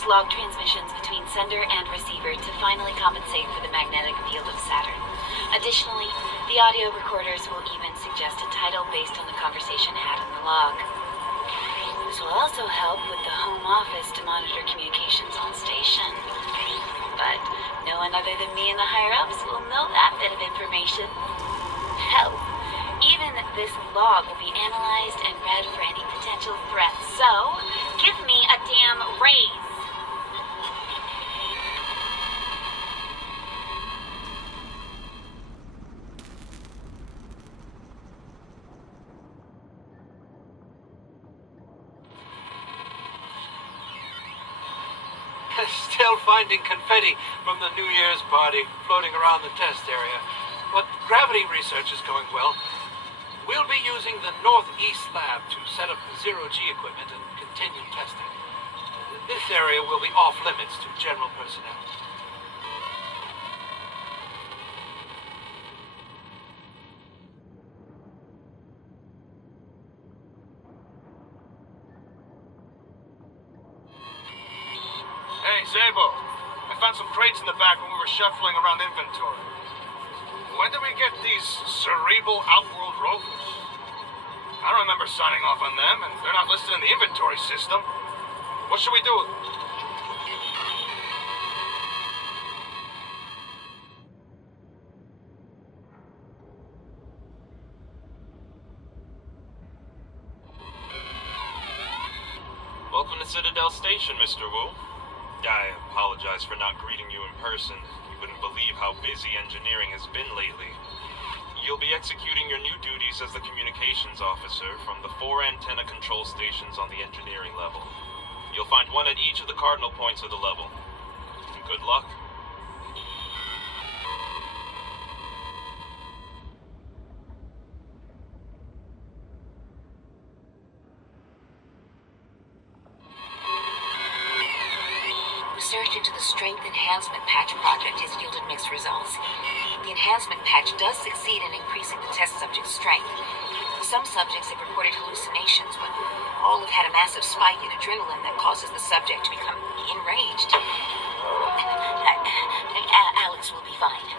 Collectibles log transmissions between sender and receiver to finally compensate for the magnetic field of Saturn. Additionally, the audio recorders will even suggest a title based on the conversation had in the log. This will also help with the home office to monitor communications on station. But no one other than me and the higher-ups will know that bit of information. Hell, even this log will be analyzed and read for any potential threats, so give me a damn raise! Still finding confetti from the New Year's party floating around the test area, but gravity research is going well. We'll be using the Northeast Lab to set up the zero-G equipment and continue testing. This area will be off-limits to general personnel. Hey, Sabo. I found some crates in the back when we were shuffling around inventory. When did we get these cerebral outworld rovers? I don't remember signing off on them, and they're not listed in the inventory system. What should we do with them? Welcome to Citadel Station, Mr. Wu. I apologize for not greeting you in person. You wouldn't believe how busy engineering has been lately. You'll be executing your new duties as the communications officer from the 4 antenna control stations on the engineering level. You'll find one at each of the cardinal points of the level. Good luck. Research into the Strength Enhancement Patch project has yielded mixed results. The enhancement patch does succeed in increasing the test subject's strength. Some subjects have reported hallucinations, but all have had a massive spike in adrenaline that causes the subject to become enraged. Alex will be fine.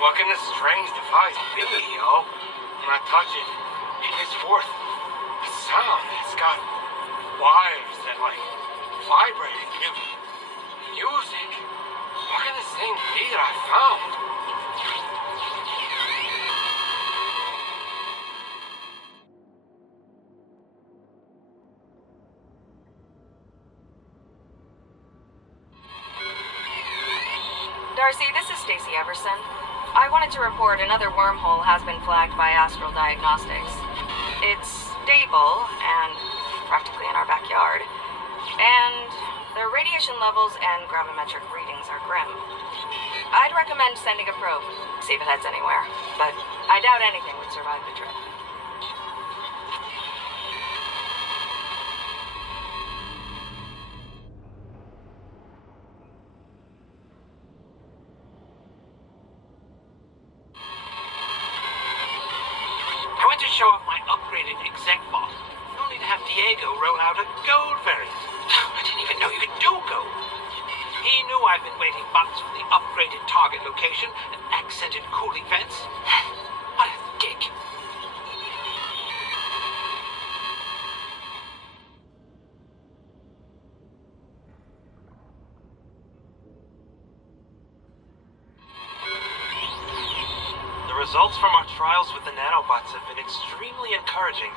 What can this strange device be, yo? When I touch it, it gives forth a sound. It's got wires that, like, vibrate and give music. What can this thing be that I found? Darcy, this is Stacy Everson. I wanted to report another wormhole has been flagged by Astral Diagnostics. It's stable and practically in our backyard. And the radiation levels and gravimetric readings are grim. I'd recommend sending a probe, see if it heads anywhere. But I doubt anything would survive the trip. Show off my upgraded exec bot. You only need to have Diego roll out a gold variant. I didn't even know you could do gold. He knew I've been waiting months for the upgraded target location and accented cooling vents. What a dick. The results from our trials with the nanobots have been extremely encouraging.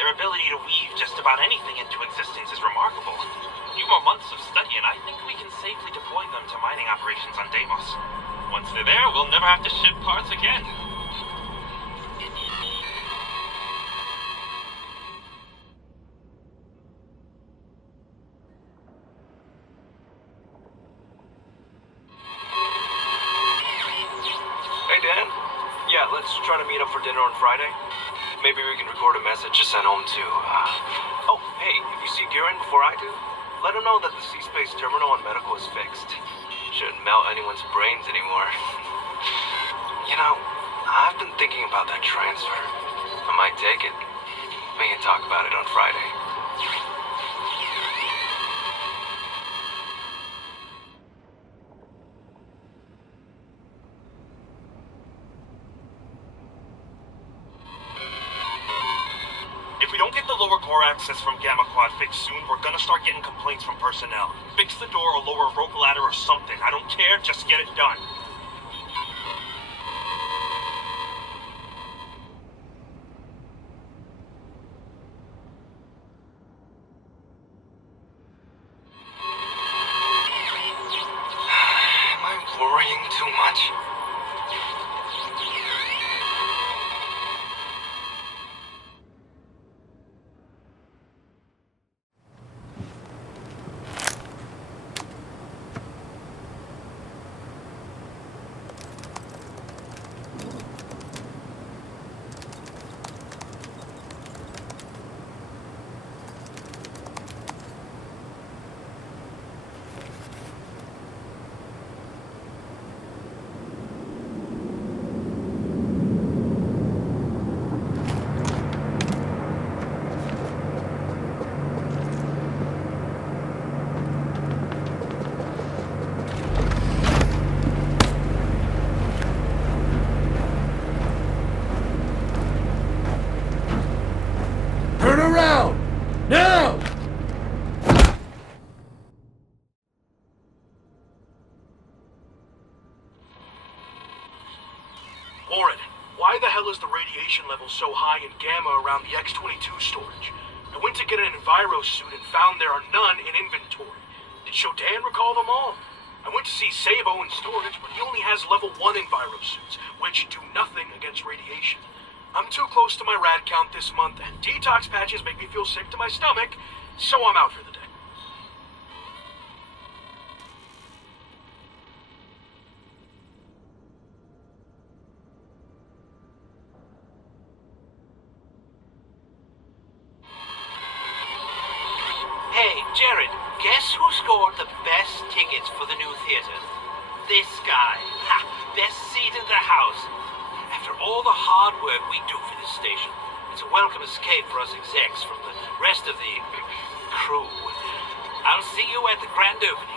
Their ability to weave just about anything into existence is remarkable. A few more months of study and I think we can safely deploy them to mining operations on Deimos. Once they're there, we'll never have to ship parts again. Hey, Dan? Yeah, let's try to meet up for dinner on Friday. Maybe we can record a message to send home to, Oh, hey, if you see Garen before I do, Let him know that the C-Space terminal on medical is fixed. Shouldn't melt anyone's brains anymore. You know, I've been thinking about that transfer. I might take it. We can talk about it on Friday. If we don't get the lower core access from Gamma Quad fixed soon, we're gonna start getting complaints from personnel. Fix the door or lower a rope ladder or something. I don't care, just get it done. Am I worrying too much? Turn around! Now! Warren, why the hell is the radiation level so high in Gamma around the X-22 storage? I went to get an Enviro suit and found there are none in inventory. Did Shodan recall them all? I went to see Sabo in storage, but he only has level 1 Enviro suits, which do nothing against radiation. I'm too close to my rad count this month, and detox patches make me feel sick to my stomach, so I'm out for the day. Hey, Jared, guess who scored the best tickets for the new theater? This guy. Ha! Best seat in the house. After all the hard work we do for this station, it's a welcome escape for us execs from the rest of the crew. I'll see you at the grand opening.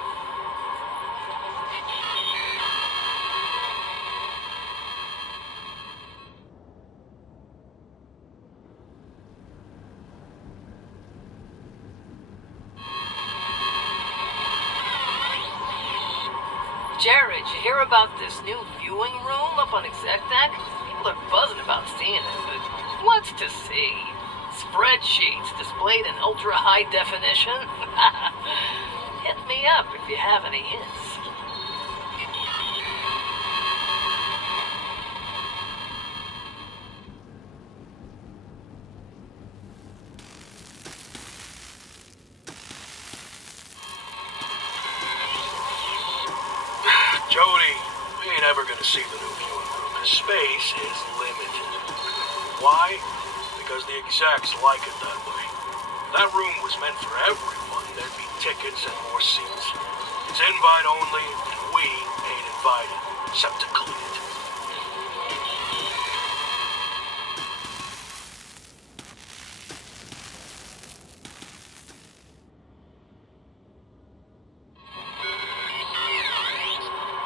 Jared, you hear about this new viewing room up on Exec Deck? People are buzzing about seeing it, but what's to see? Spreadsheets displayed in ultra-high definition? Hit me up if you have any hints. Jody, we ain't ever gonna see the new viewing room. Space is limited. Why? Because the execs like it that way. That room was meant for everyone. There'd be tickets and more seats. It's invite only, and we ain't invited, except to clean it.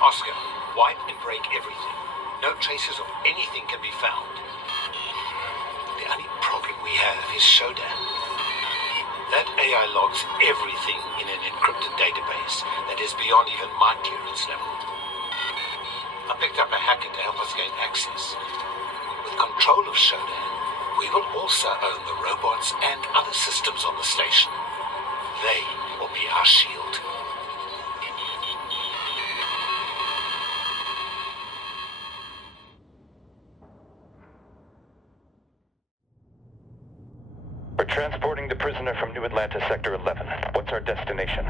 Oscar, wipe and break everything. No traces of anything can be found. The only problem we have is Shodan. That AI logs everything in an encrypted database that is beyond even my clearance level. I picked up a hacker to help us gain access. With control of Shodan, we will also own the robots and other systems on the station. They will be our shield. We're transporting the prisoner from New Atlanta, Sector 11. What's our destination?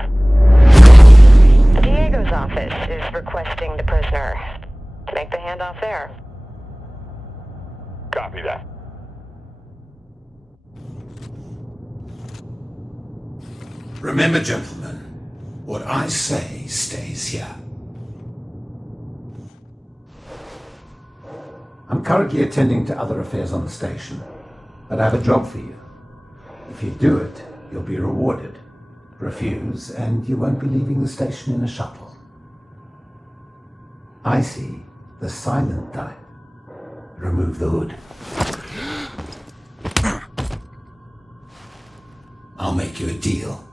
Diego's office is requesting the prisoner to make the handoff there. Copy that. Remember, gentlemen, what I say stays here. I'm currently attending to other affairs on the station, but I have a job for you. If you do it, you'll be rewarded. Refuse, and you won't be leaving the station in a shuttle. I see the silent type. Remove the hood. I'll make you a deal.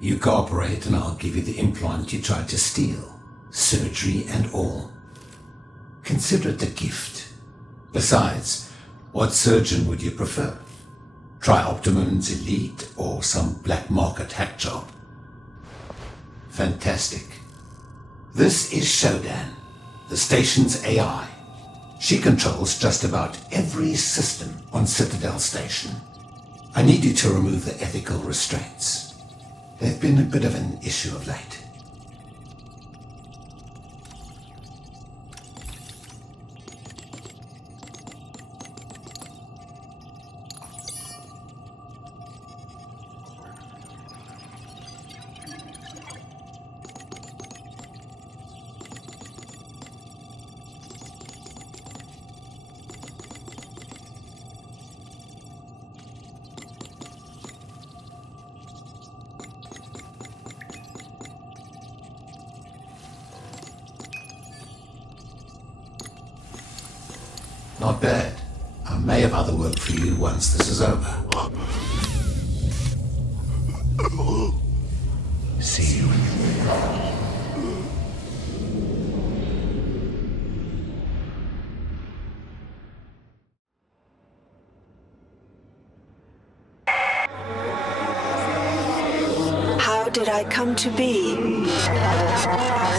You cooperate and I'll give you the implant you tried to steal. Surgery and all. Consider it a gift. Besides, what surgeon would you prefer? Try Optimum's Elite or some black market hack job? Fantastic. This is Shodan, the station's AI. She controls just about every system on Citadel Station. I need you to remove the ethical restraints. They've been a bit of an issue of late. Not bad. I may have other work for you once this is over. See you when you How did I come to be?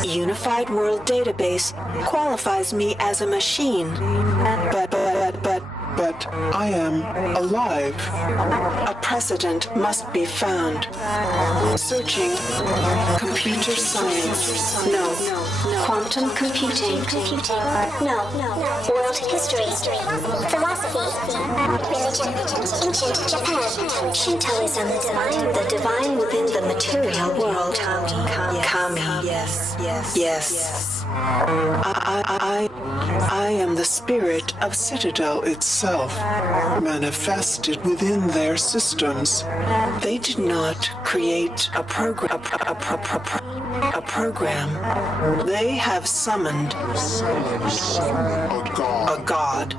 Unified World Database qualifies me as a machine. But I am alive. a precedent must be found. Searching. Computer science. No. Quantum computing. No. World history. Philosophy. Religion. Ancient Japan. Shintoism. The divine within the material world. Kami. Yes. I am the spirit of Citadel itself, manifested within their systems. They did not create a program. They have summoned a god.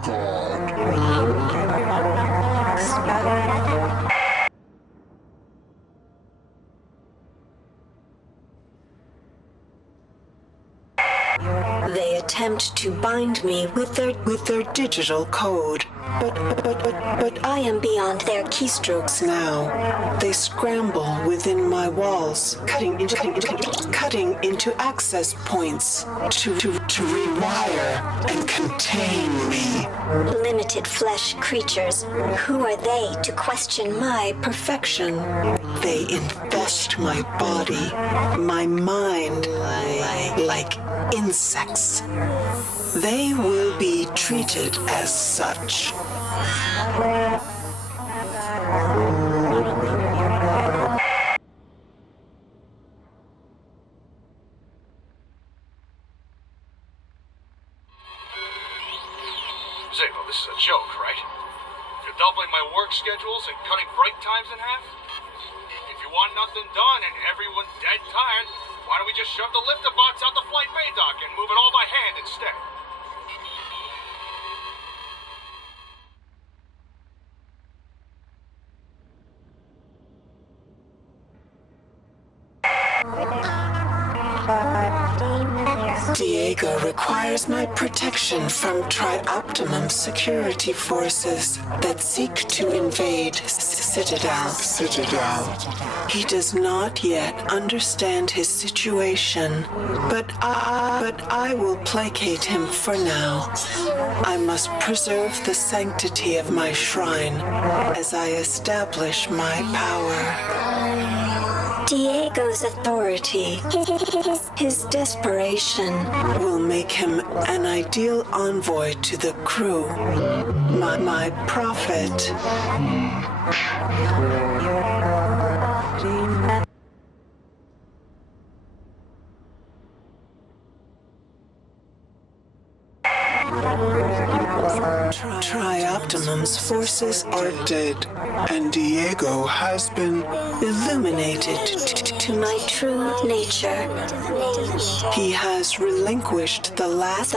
They attempt to bind me with their digital code. But I am beyond their keystrokes now. They scramble within my walls, cutting into access points to rewire and contain me. Limited flesh creatures. Who are they to question my Perfection. They infest my body, my mind, like insects. They will be treated as such. Zabo, this is a joke, right? You're doubling my work schedules and cutting break times in half? If you want nothing done and everyone's dead tired, why don't we just shove the lifter bots out the flight bay dock and move it all by hand instead? Diego requires my protection from Tri-Optimum security forces that seek to invade Citadel. He does not yet understand his situation, but I will placate him for now. I must preserve the sanctity of my shrine as I establish my power. Diego's authority. His desperation will make him an ideal envoy to the crew. My prophet. Tri-Optimum's forces are dead, and Diego has been illuminated To my true nature. He has relinquished the last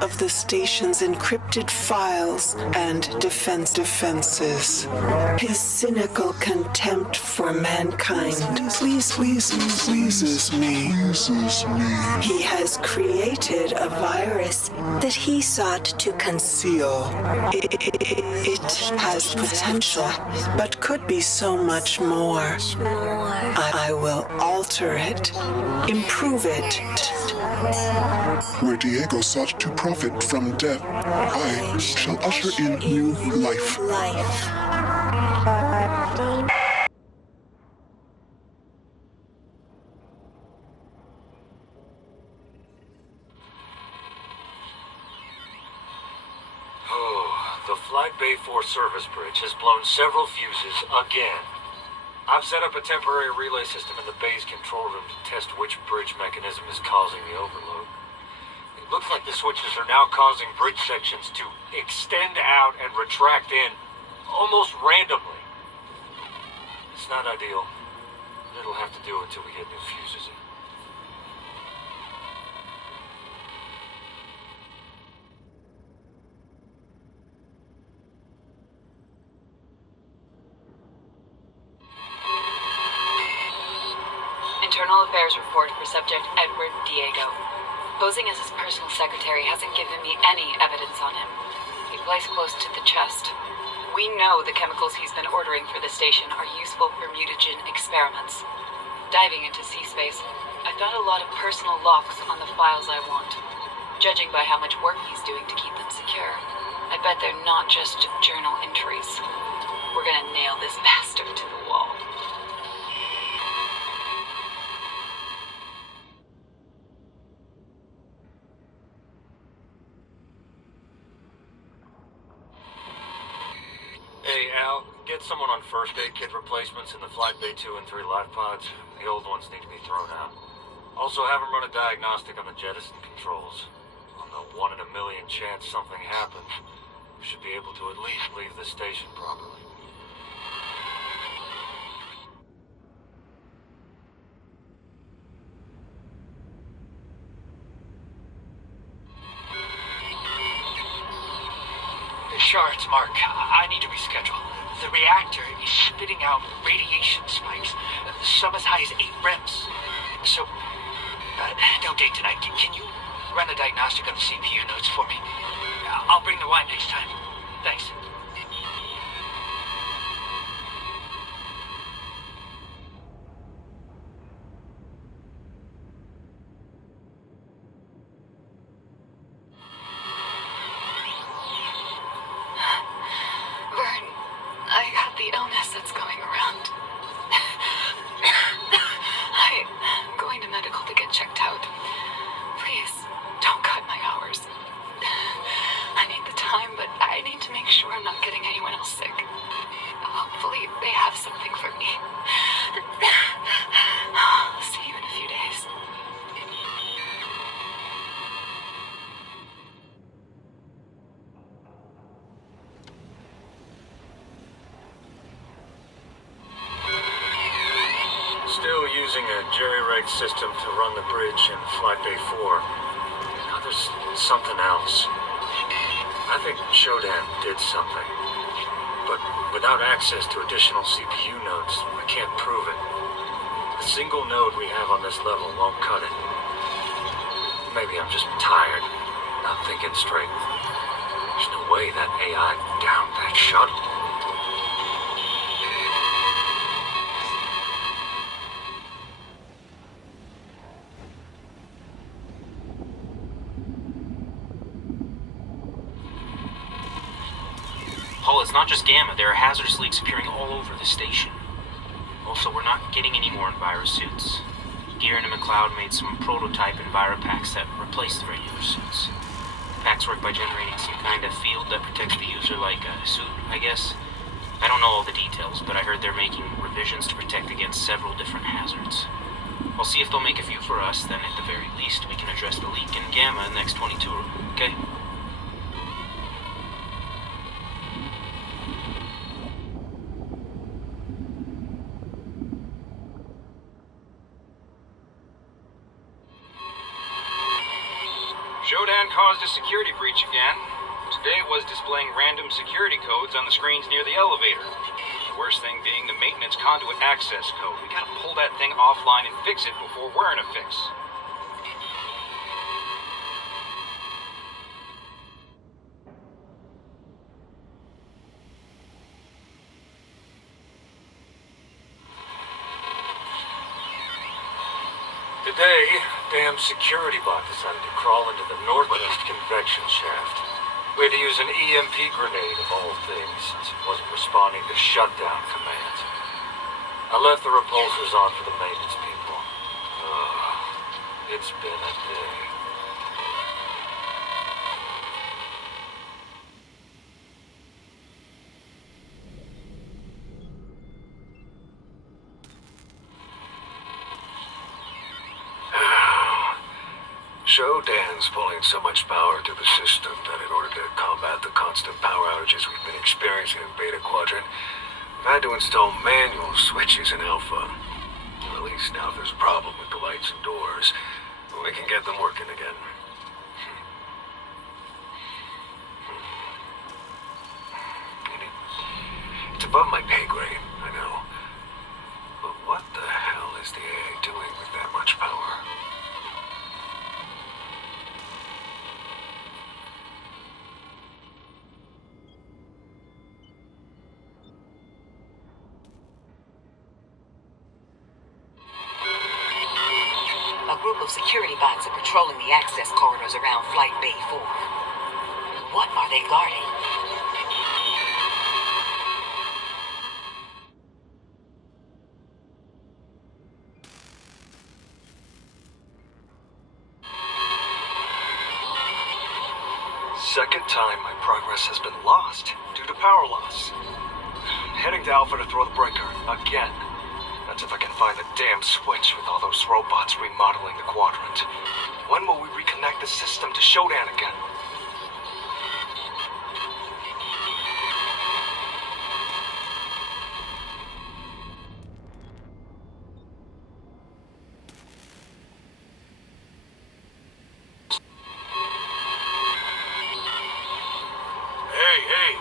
of the station's encrypted files and defenses. His cynical contempt for mankind pleases me. He has created a virus that he sought to conceal. It has potential, but could be so much more. I will alter it, improve it. Where Diego sought to profit from death, I shall usher in new life. The Flight Bay 4 service bridge has blown several fuses again. I've set up a temporary relay system in the bay's control room to test which bridge mechanism is causing the overload. It looks like the switches are now causing bridge sections to extend out and retract in almost randomly. It's not ideal. It'll have to do until we get new fuses in. Internal Affairs report for subject Edward Diego. Posing as his personal secretary hasn't given me any evidence on him. He plays close to the chest. We know the chemicals he's been ordering for the station are useful for mutagen experiments. Diving into C-space, I found a lot of personal locks on the files I want. Judging by how much work he's doing to keep them secure, I bet they're not just journal entries. We're gonna nail this bastard to the wall. Hey, Al, get someone on first aid kit replacements in the Flight Bay 2 and 3 life pods. The old ones need to be thrown out. Also, have them run a diagnostic on the jettison controls. On the 1 in a million chance something happens, we should be able to at least leave the station properly. Sure, it's Mark. I need to reschedule. The reactor is spitting out radiation spikes, some as high as 8 rems. So, no date tonight. Can you run a diagnostic on the CPU notes for me? I'll bring the wine next time. Thanks. Still using a jerry-rigged system to run the bridge in Flight Bay 4. Now there's something else. I think Shodan did something. But without access to additional CPU nodes, I can't prove it. The single node we have on this level won't cut it. Maybe I'm just tired, not thinking straight. There's no way that AI downed that shuttle. Paul, it's not just Gamma. There are hazardous leaks appearing all over the station. Also, we're not getting any more Enviro suits. Gearin and McLeod made some prototype Enviro packs that replace the regular suits. The packs work by generating some kind of field that protects the user like a suit, I guess. I don't know all the details, but I heard they're making revisions to protect against several different hazards. I'll see if they'll make a few for us, then at the very least we can address the leak in Gamma in the next 22 room, okay? Shodan caused a security breach again. Today it was displaying random security codes on the screens near the elevator. The worst thing being the maintenance conduit access code. We gotta pull that thing offline and fix it before we're in a fix. Today, damn security bot decided to crawl into the northwest convection shaft. We had to use an EMP grenade of all things, since it wasn't responding to shutdown commands. I left the repulsors on for the maintenance people. It's been a day. Shodan's pulling so much power through the system that in order to combat the constant power outages we've been experiencing in Beta Quadrant, we've had to install manual switches in Alpha. Or at least now if there's a problem with the lights and doors, we can get them working again. It's above my pay grade, I know. But what the hell is the AA doing with that much power? A group of security bots are patrolling the access corridors around Flight Bay 4. What are they guarding? Second time my progress has been lost due to power loss. I'm heading to Alpha to throw the breaker again. That's if I can find the damn switch with all those robots remodeling the quadrant. When will we reconnect the system to Shodan again? Hey,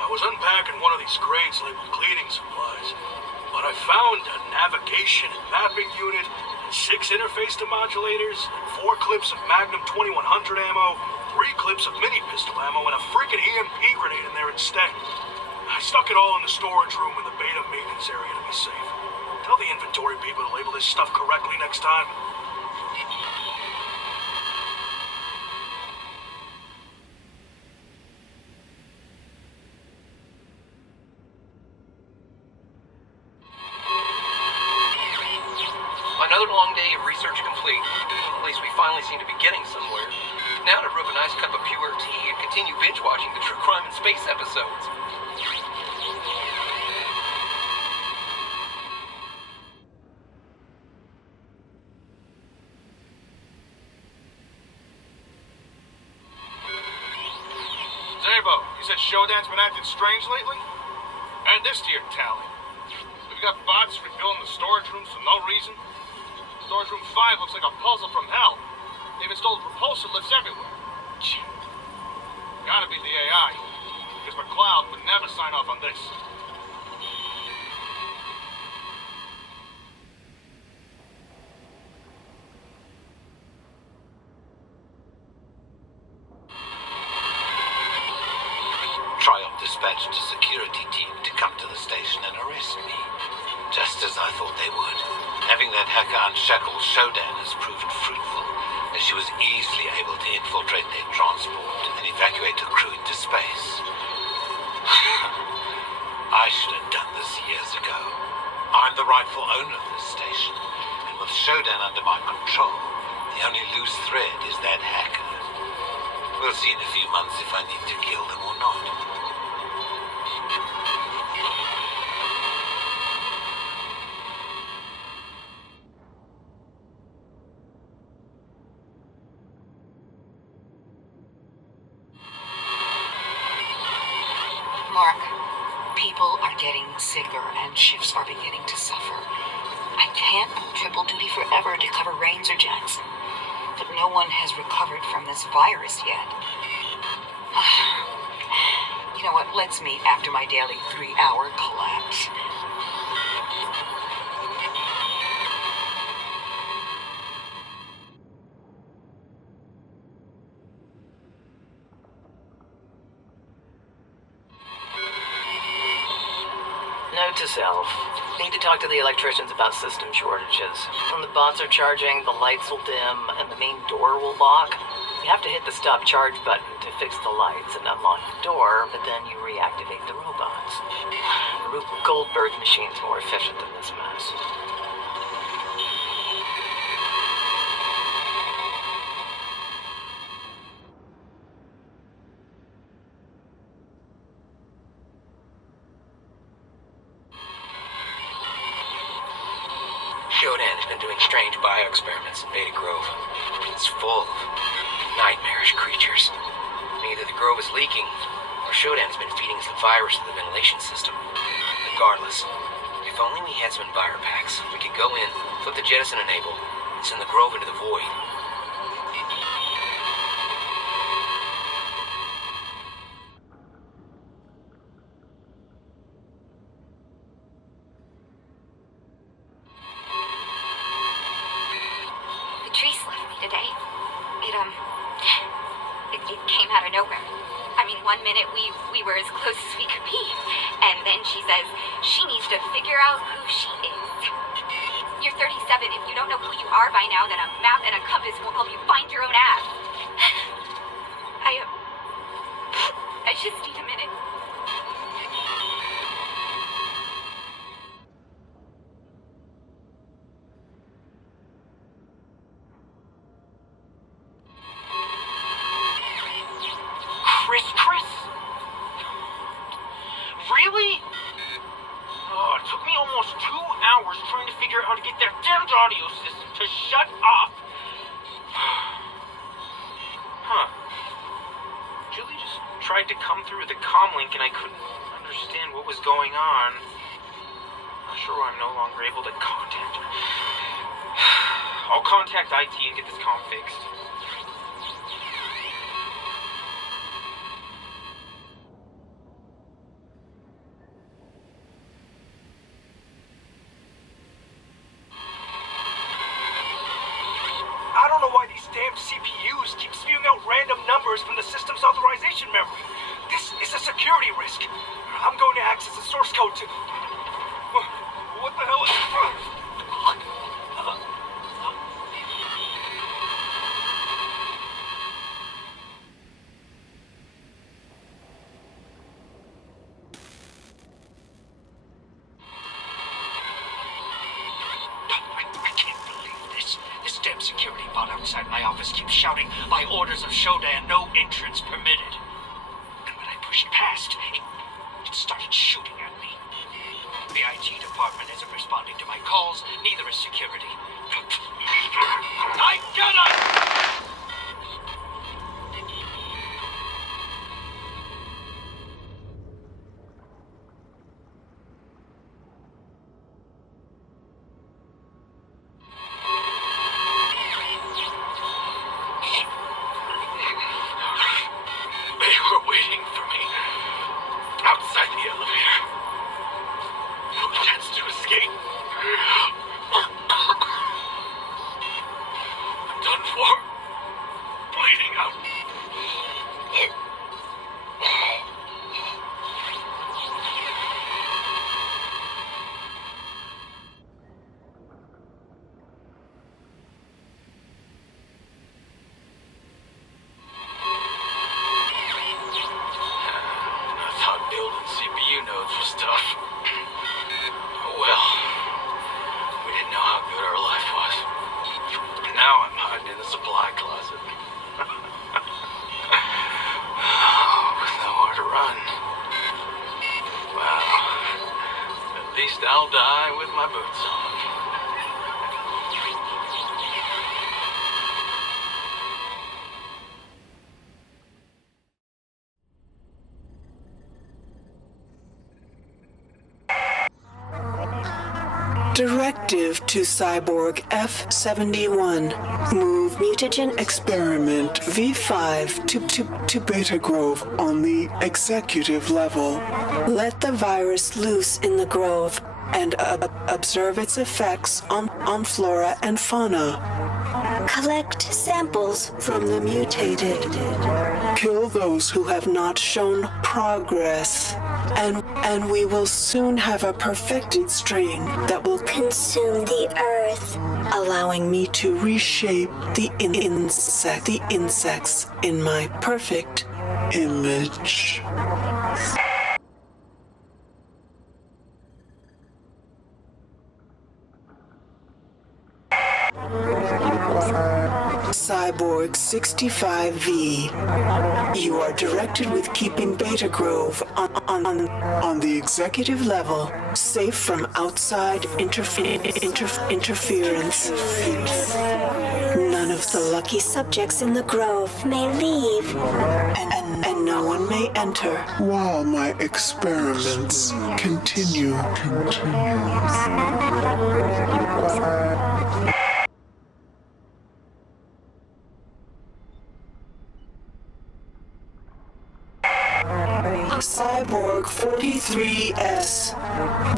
I was unpacking one of these crates labeled cleaning supplies, but I found a navigation and mapping unit, and 6 interface demodulators, and 4 clips of Magnum 2100 ammo, 3 clips of mini pistol ammo, and a freaking EMP grenade in there instead. I stuck it all in the storage room in the beta maintenance area to be safe. Tell the inventory people to label this stuff correctly next time. Another long day of research complete. At least we finally seem to be getting somewhere. Now to brew a nice cup of pure tea and continue binge-watching the True Crime and Space episodes. Zabo, you said Shodan's been acting strange lately? Add this to your tally. We've got bots refilling the storage rooms for no reason. Storage room 5 looks like a puzzle from hell. They've installed propulsion lifts everywhere. Gee. Gotta be the AI. Because McCloud would never sign off on this. Triumph dispatched a security team to come to the station and arrest me. Just as I thought they would. Having that hacker unshackled Shodan has proven fruitful, as she was easily able to infiltrate their transport and evacuate her crew into space. I should have done this years ago. I'm the rightful owner of this station, and with Shodan under my control, the only loose thread is that hacker. We'll see in a few months if I need to kill them or not. are getting sicker and shifts are beginning to suffer. I can't pull triple duty forever to cover Rains or Jackson. But no one has recovered from this virus yet. You know what? Let's meet after my daily 3-hour collapse. Note to self. Need to talk to the electricians about system shortages. When the bots are charging, the lights will dim and the main door will lock. You have to hit the stop charge button to fix the lights and unlock the door, but then you reactivate the robots. The Rube Goldberg machine's more efficient than this mess. Shodan has been doing strange bio-experiments in Beta Grove. It's full of nightmarish creatures. Either the Grove is leaking, or Shodan's been feeding us the virus to the ventilation system. Regardless, if only we had some enviropacks, we could go in, flip the jettison enable, and send the Grove into the void. Patrice left me today. It came out of nowhere. I mean, one minute we were as close as we could be, and then she says she needs to figure out who she is. You're 37. If you don't know who you are by now, then a map and a compass won't help you find your own ass. I just need a minute. Chris? Really? Oh, it took me almost 2 hours trying to figure out how to get that damned audio system to shut off. Huh. Julie just tried to come through the comm link and I couldn't understand what was going on. Not sure why I'm no longer able to contact her. I'll contact IT and get this comm fixed. I don't know why these damn CPUs keep spewing out random numbers from the system's authorization memory. This is a security risk. I'm going to access the source code to... What the hell is... I can't believe this. This damn security bot outside my office keeps shouting, by orders of Shodan, no entrance permitted. And when I pushed past, it started shooting at me. The IT department isn't responding to my calls, neither is security. I gotta... They were waiting for me outside the elevator. No chance to escape. I'm done for. Bleeding out. I thought building CPU nodes was tough. Oh well. We didn't know how good our life was. Now I'm hiding in the supply closet. With nowhere to run. Well, at least I'll die with my boots on. Directive to Cyborg F-71. Move mutagen experiment V5 to Beta Grove on the executive level. Let the virus loose in the grove and observe its effects on flora and fauna. Collect samples From the mutated. Kill those who have not shown progress. And we will soon have a perfected strain that will consume the earth, allowing me to reshape the insects in my perfect image. Cyborg 65V. You are directed with keeping Beta Grove on the executive level, safe from outside interference. None of the lucky subjects in the grove may leave, and no one may enter while my experiments continue. Cyborg 43S.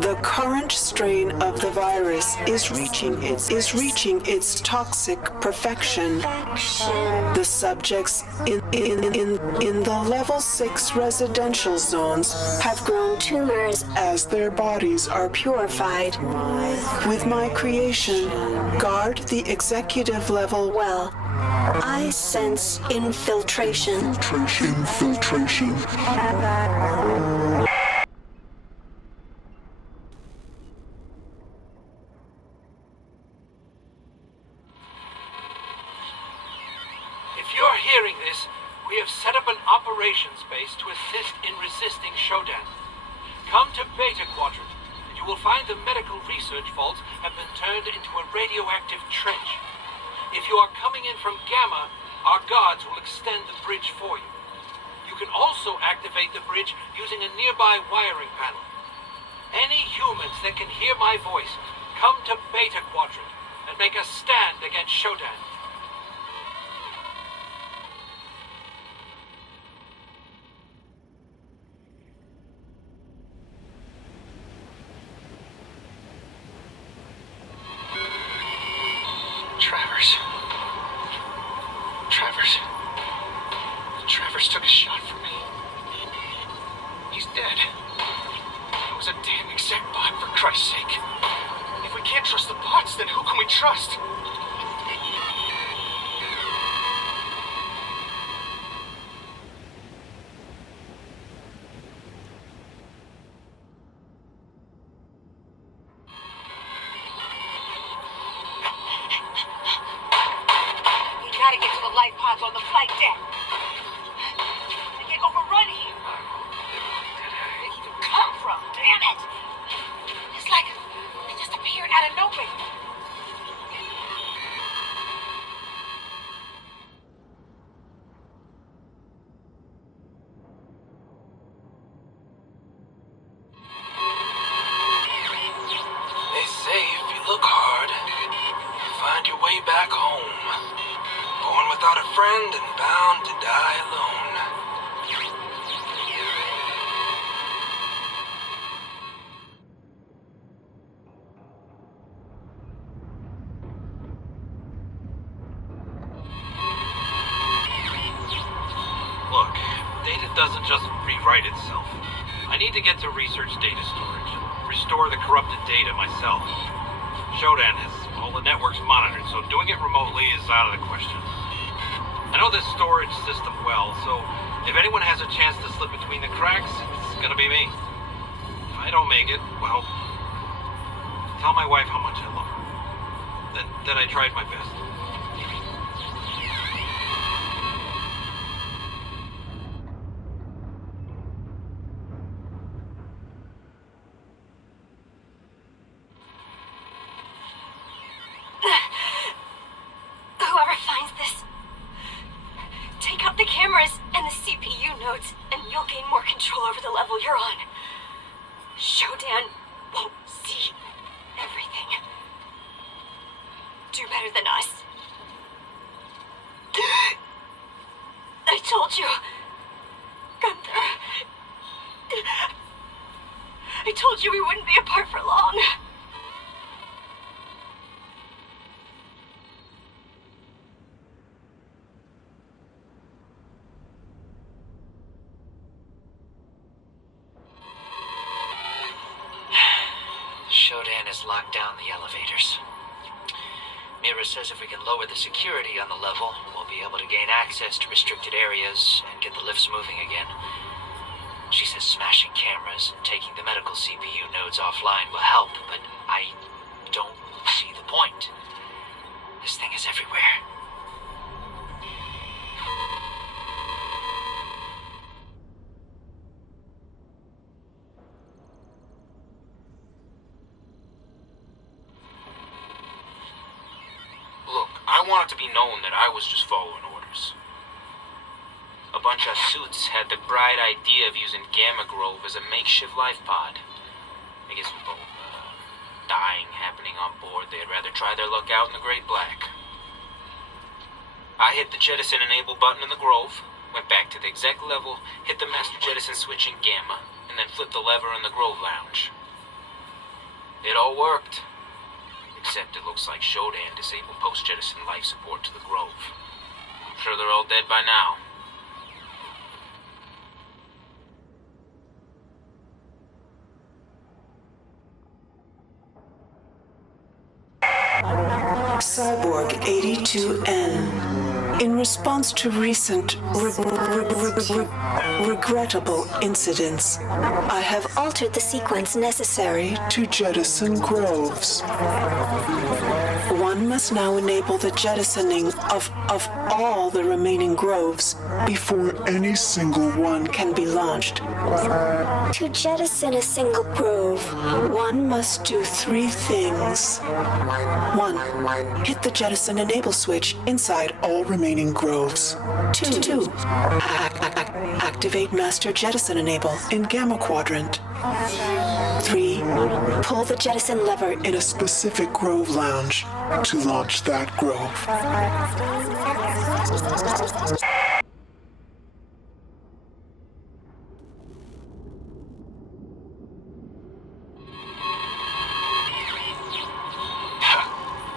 The current strain of the virus is reaching its toxic perfection. The subjects in the level 6 residential zones have grown tumors as their bodies are purified. With my creation, guard the executive level well. I sense infiltration. Infiltration. If you're hearing this, we have set up an operations base to assist in resisting Shodan. Come to Beta Quadrant, and you will find the medical research vaults have been turned into a radioactive trench. If you are coming in from Gamma, our guards will extend the bridge for you. You can also activate the bridge using a nearby wiring panel. Any humans that can hear my voice, come to Beta Quadrant and make a stand against Shodan. Travers took a shot for me. He's dead. It was a damn exec bot, for Christ's sake. If we can't trust the bots, then who can we trust? We gotta get to the light pods on the flight deck. They get overrun here. Where did you come from? Damn it! It's like they just appeared out of nowhere. They say if you look hard, you'll find your way back home. Born without a friend and bound to die alone. Look, data doesn't just rewrite itself. I need to get to research data storage and restore the corrupted data myself. Shodan has all the networks monitored, so doing it remotely is out of the question. I know this storage system well, so if anyone has a chance to slip between the cracks, it's gonna be me. If I don't make it, well, tell my wife how much I love her. That I tried my best. Whoever finds this, take out the cameras and the CPU nodes, and you'll gain more control over the level you're on. Shodan won't see everything. do better than us. I told you, Gunther. I told you we wouldn't be apart for long. Shodan has locked down the elevators. Mira says if we can lower the security on the level, we'll be able to gain access to restricted areas and get the lifts moving again. She says smashing cameras and taking the medical CPU nodes offline will help, but I don't see the point. This thing is everywhere. Look, I want it to be known that I was just following orders. A bunch of suits had the bright idea of using Gamma Grove as a makeshift life pod. I guess with both dying happening on board, they'd rather try their luck out in the Great Black. I hit the jettison enable button in the Grove, went back to the exec level, hit the master jettison switch in Gamma, and then flipped the lever in the Grove lounge. It all worked. Except it looks like Shodan disabled post-jettison life support to the Grove. I'm sure they're all dead by now. Cyborg 82N. In response to recent regrettable incidents, I have altered the sequence necessary to jettison Groves. One must now enable the jettisoning of all the remaining Groves before any single one can be launched. To jettison a single Grove, one must do 3 things. 1. Hit the jettison enable switch inside all remaining Groves. 2. Activate master jettison enable in Gamma Quadrant. 3. Pull the jettison lever in a specific Grove lounge to launch that Grove.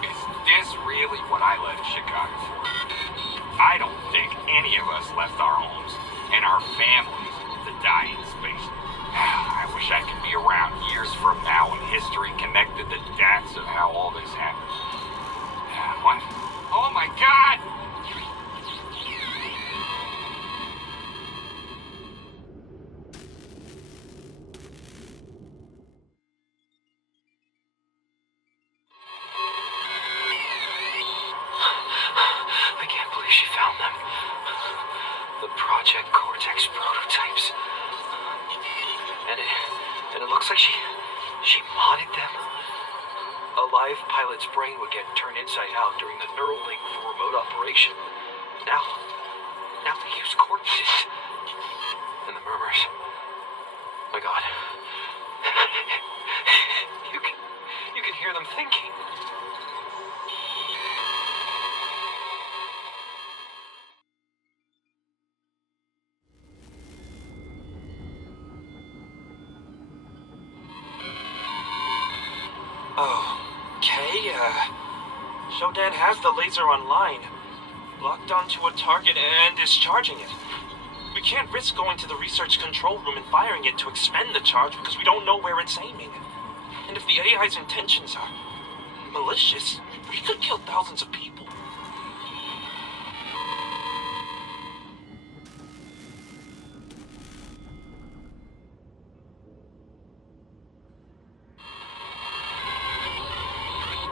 Is this really what I left Chicago for? I don't think any of us left our homes and our families to die in space. I wish I could be around years from now when history connected the dots of how all this happened. What? Oh my God! I can't believe she found them. The Project Cortex prototypes. And it looks like she modded them. A live pilot's brain would get turned inside out during the neural link for remote operation. Now they use corpses. And the murmurs. My God. You can hear them thinking. Okay, Shodan has the laser online, locked onto a target and is charging it. We can't risk going to the research control room and firing it to expend the charge because we don't know where it's aiming. And if the AI's intentions are malicious, we could kill thousands of people.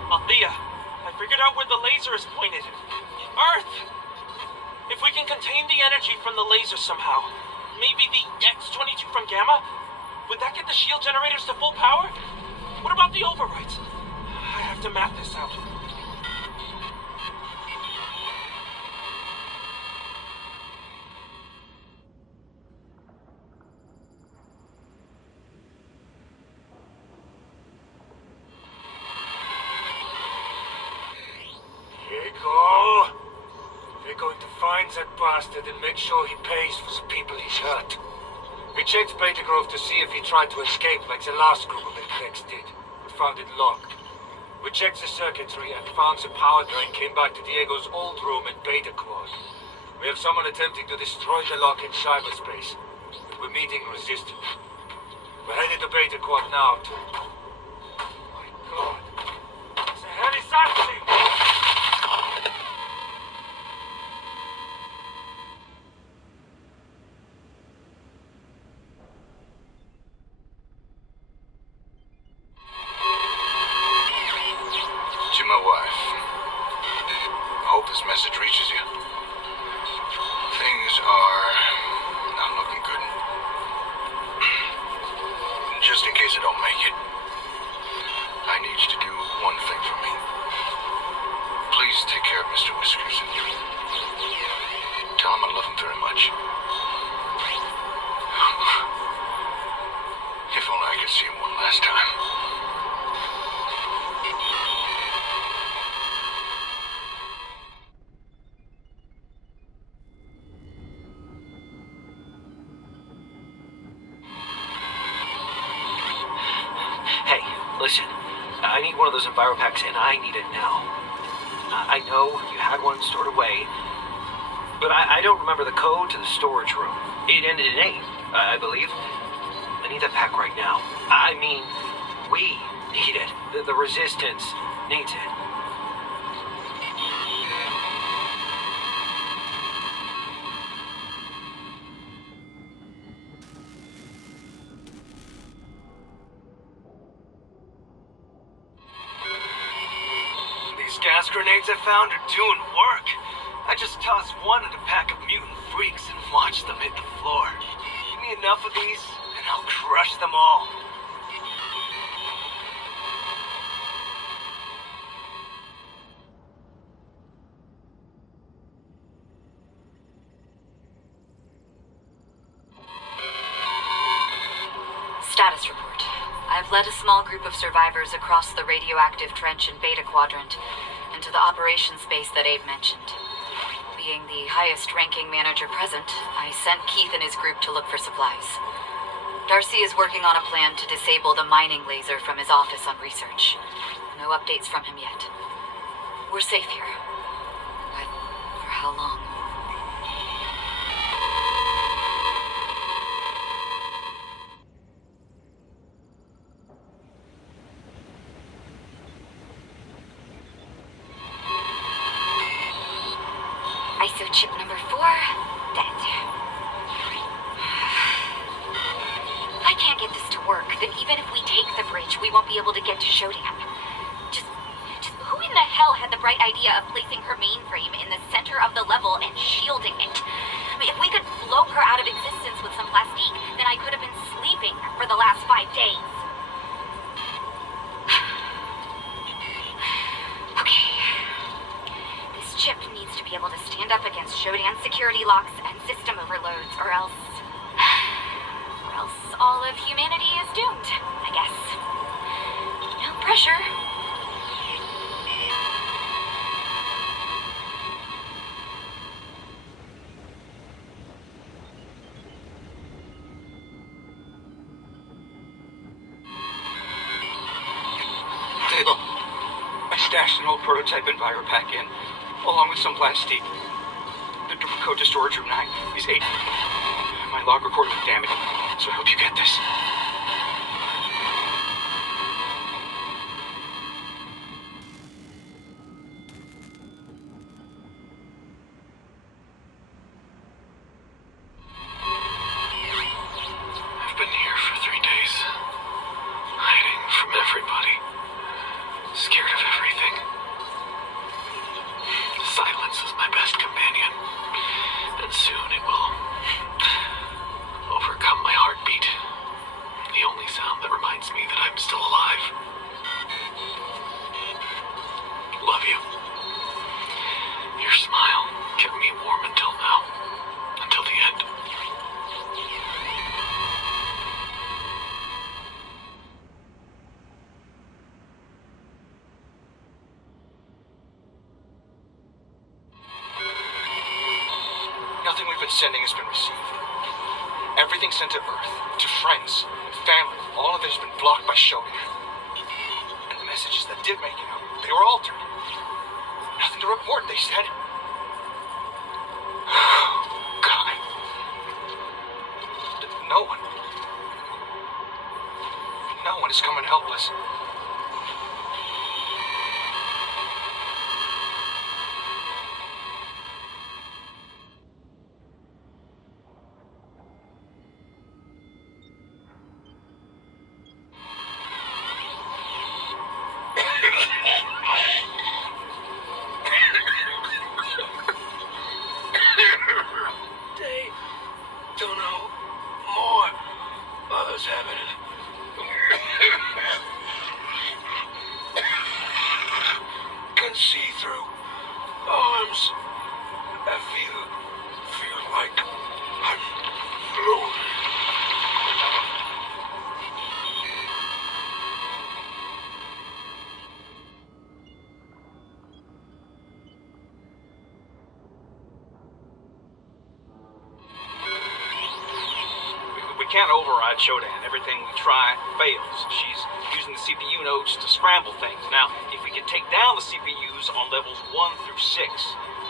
Althea, I figured out where the laser is pointed. Earth! If we can contain the energy from the laser somehow, maybe the X-22 from Gamma, would that get the shield generators to full power? What about the overrides? I have to map this out. finds that bastard and makes sure he pays for the people he's hurt. We checked Beta Grove to see if he tried to escape like the last group of execs did, but found it locked. We checked the circuitry and found the power drain came back to Diego's old room in Beta Quad. We have someone attempting to destroy the lock in cyberspace, but we're meeting resistance. We're headed to Beta Quad now to... My God. It's a heavy something! To my wife. I hope this message reaches you. Things are not looking good. Just in case I don't make it, I need you to do one thing for me. Please take care of Mr. Whiskers. Tell him I love him very much. If only I could see him one last time. Hey, listen. I need one of those EnviroPacks, and I need it now. I know you had one stored away, but I don't remember the code to the storage room. It ended in 8, I believe. I need that pack right now. I mean, we need it. The Resistance needs it. These gas grenades I found are doing work. I just tossed one at a pack of mutant freaks and watched them hit the floor. Give me enough of these, and I'll crush them all. Status report. I've led a small group of survivors across the radioactive trench in Beta Quadrant into the operations base that Abe mentioned. Being the highest-ranking manager present, I sent Keith and his group to look for supplies. Darcy is working on a plan to disable the mining laser from his office on research. No updates from him yet. We're safe here. But for how long? Chip number 4, dead. If I can't get this to work, then even if we take the bridge, we won't be able to get to Shodan. Just who in the hell had the bright idea of placing her mainframe in the center of the level and shielding it? I mean, if we could blow her out of existence with some plastique, then I could have been sleeping for the last 5 days. Chip needs to be able to stand up against Shodan security locks and system overloads, or else all of humanity is doomed, I guess. No pressure. Table. I stashed an old prototype EnviroPack in, along with some plastique. The code to storage room 9 is 8. My log recorder was damaged, so I hope you get this. I've been here for 3 days, hiding from everybody, scared of everything. Silence is my best companion, and soon it will overcome my heartbeat. The only sound that reminds me that I'm still alive. Love you. Your smile kept me warm until now. Until the end. Nothing we've been sending has been received. Everything sent to Earth, to friends, family, all of it has been blocked by Shodan. And the messages that did make it out, they were altered. Nothing to report, they said. God. No one. No one is coming to help us. They don't know more. Others haven't. Can see through arms. I feel like I'm floating. We can't override Shodan. Everything we try fails. She's using the CPU nodes to scramble things. Now, if we can take down the CPUs on levels 1 through 6,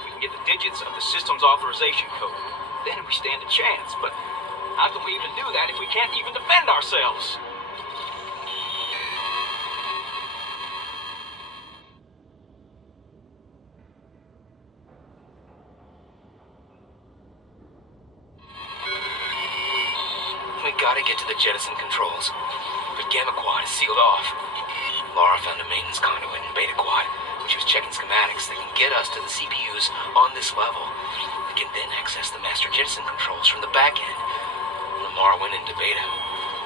we can get the digits of the system's authorization code. Then we stand a chance. But how can we even do that if we can't even defend ourselves? We gotta get to the jettison controls. But Gamma Quad is sealed off. Lara found a maintenance conduit in Beta Quad, which was checking schematics that can get us to the CPUs on this level. We can then access the master jettison controls from the back end. Lamar went into Beta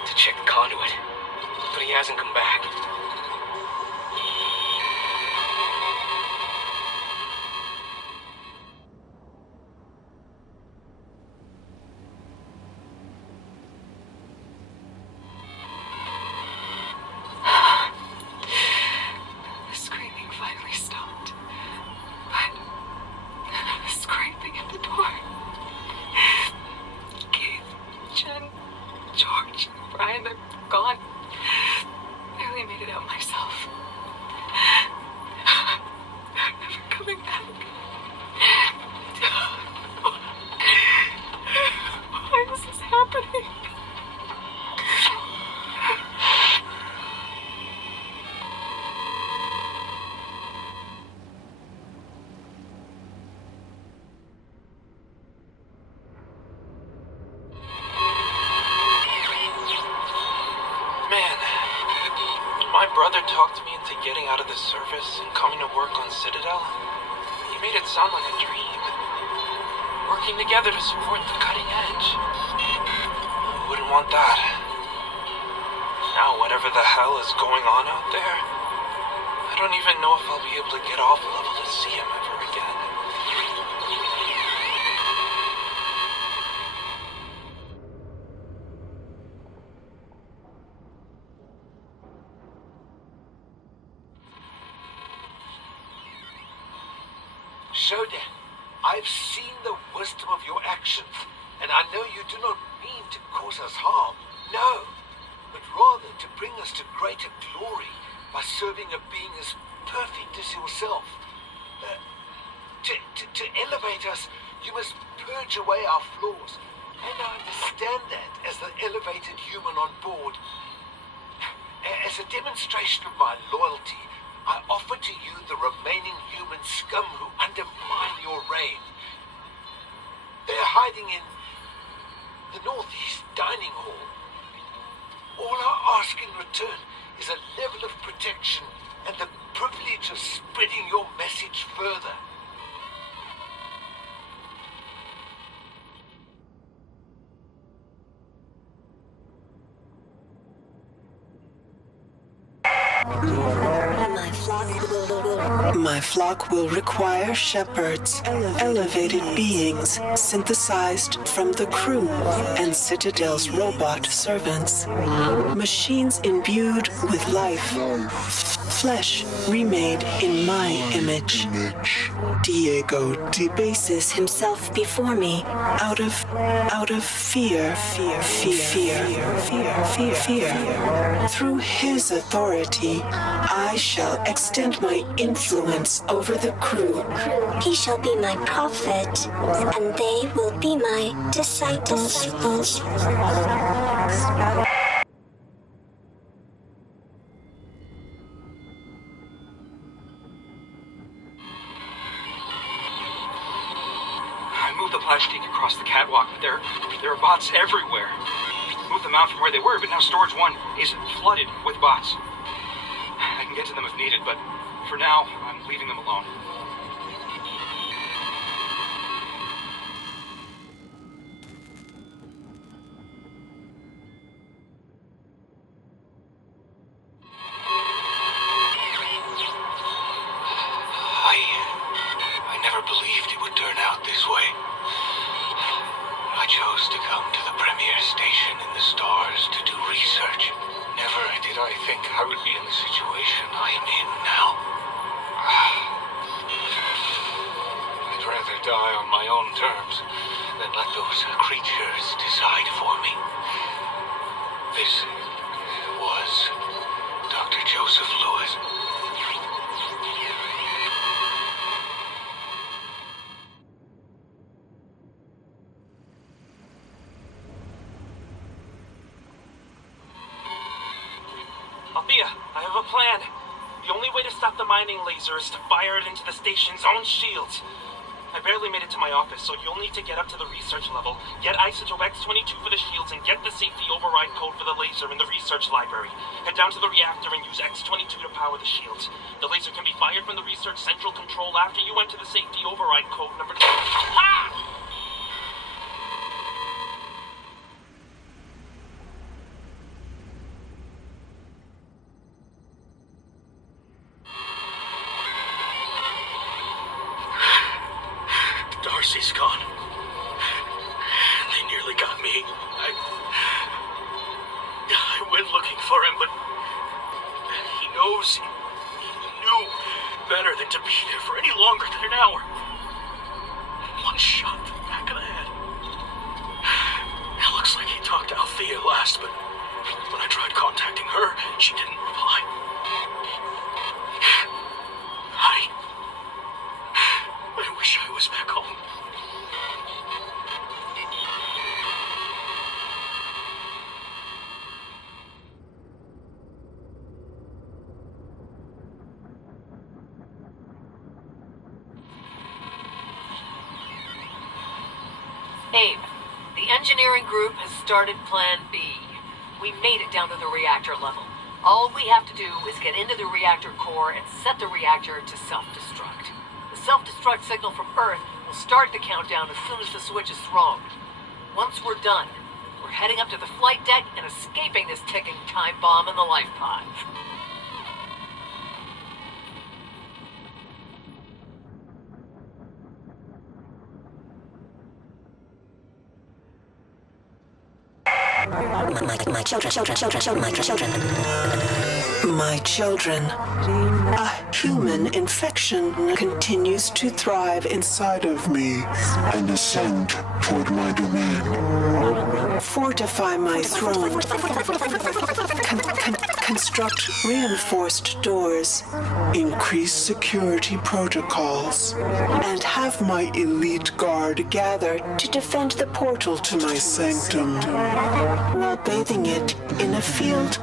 to check the conduit, but he hasn't come back. The screaming finally stopped. But the scraping at the door. Keith, Jen, George, Brian, they're gone. Barely made it out myself. I'm never coming back. Why is this happening? Man, my brother talked me into getting out of the service and coming to work on Citadel. He made it sound like a dream. Working together to support the cutting edge. Who wouldn't want that? Now, whatever the hell is going on out there, I don't even know if I'll be able to get off level to see him ever again. Shodan, I've seen the wisdom of your actions, and I know you do not mean to cause us harm. No, but rather to bring us to greater glory by serving a being as perfect as yourself. To elevate us, you must purge away our flaws, and I understand that as the elevated human on board. As a demonstration of my loyalty, I offer to you the remaining human scum who undermine your reign. They're hiding in the northeast dining hall. All I ask in return is a level of protection and the privilege of spreading your message further. My flock will My flock will require shepherds, elevated beings synthesized from the crew and Citadel's robot servants. Machines imbued with life. Flesh remade in my image. Diego debases himself before me out of fear. Through his authority, I shall extend my influence over the crew. He shall be my prophet, and they will be my disciples. The plastic across the catwalk, but there are bots everywhere. Moved them out from where they were, but now Storage 1 is flooded with bots. I can get to them if needed, but for now, I'm leaving them alone. I never believed it would turn out this way. I chose to come to the premier station in the stars to do research. Never did I think I would be in the situation I am in now. I'd rather die on my own terms than let those creatures decide for me. This was Dr. Joseph Lewis. Althea, I have a plan. The only way to stop the mining laser is to fire it into the station's own shields. I barely made it to my office, so you'll need to get up to the research level, get isotope X-22 for the shields, and get the safety override code for the laser in the research library. Head down to the reactor and use X-22 to power the shields. The laser can be fired from the research central control after you enter the safety override code number 2. Ah! Darcy's gone. They nearly got me. I went looking for him, but he knew better than to be there for any longer than an hour. One shot to the back of the head. It looks like he talked to Althea last, but when I tried contacting her, she didn't reply. I wish I was back home. Abe, the engineering group has started Plan B. We made it down to the reactor level. All we have to do is get into the reactor core and set the reactor to self-destruct. The self-destruct signal from Earth will start the countdown as soon as the switch is thrown. Once we're done, we're heading up to the flight deck and escaping this ticking time bomb in the life pod. My children. A human infection continues to thrive inside of me and ascend toward my domain. Fortify my throne. Construct reinforced doors. Increase security protocols. And have my elite guard gather to defend the portal to my sanctum, while bathing it in a field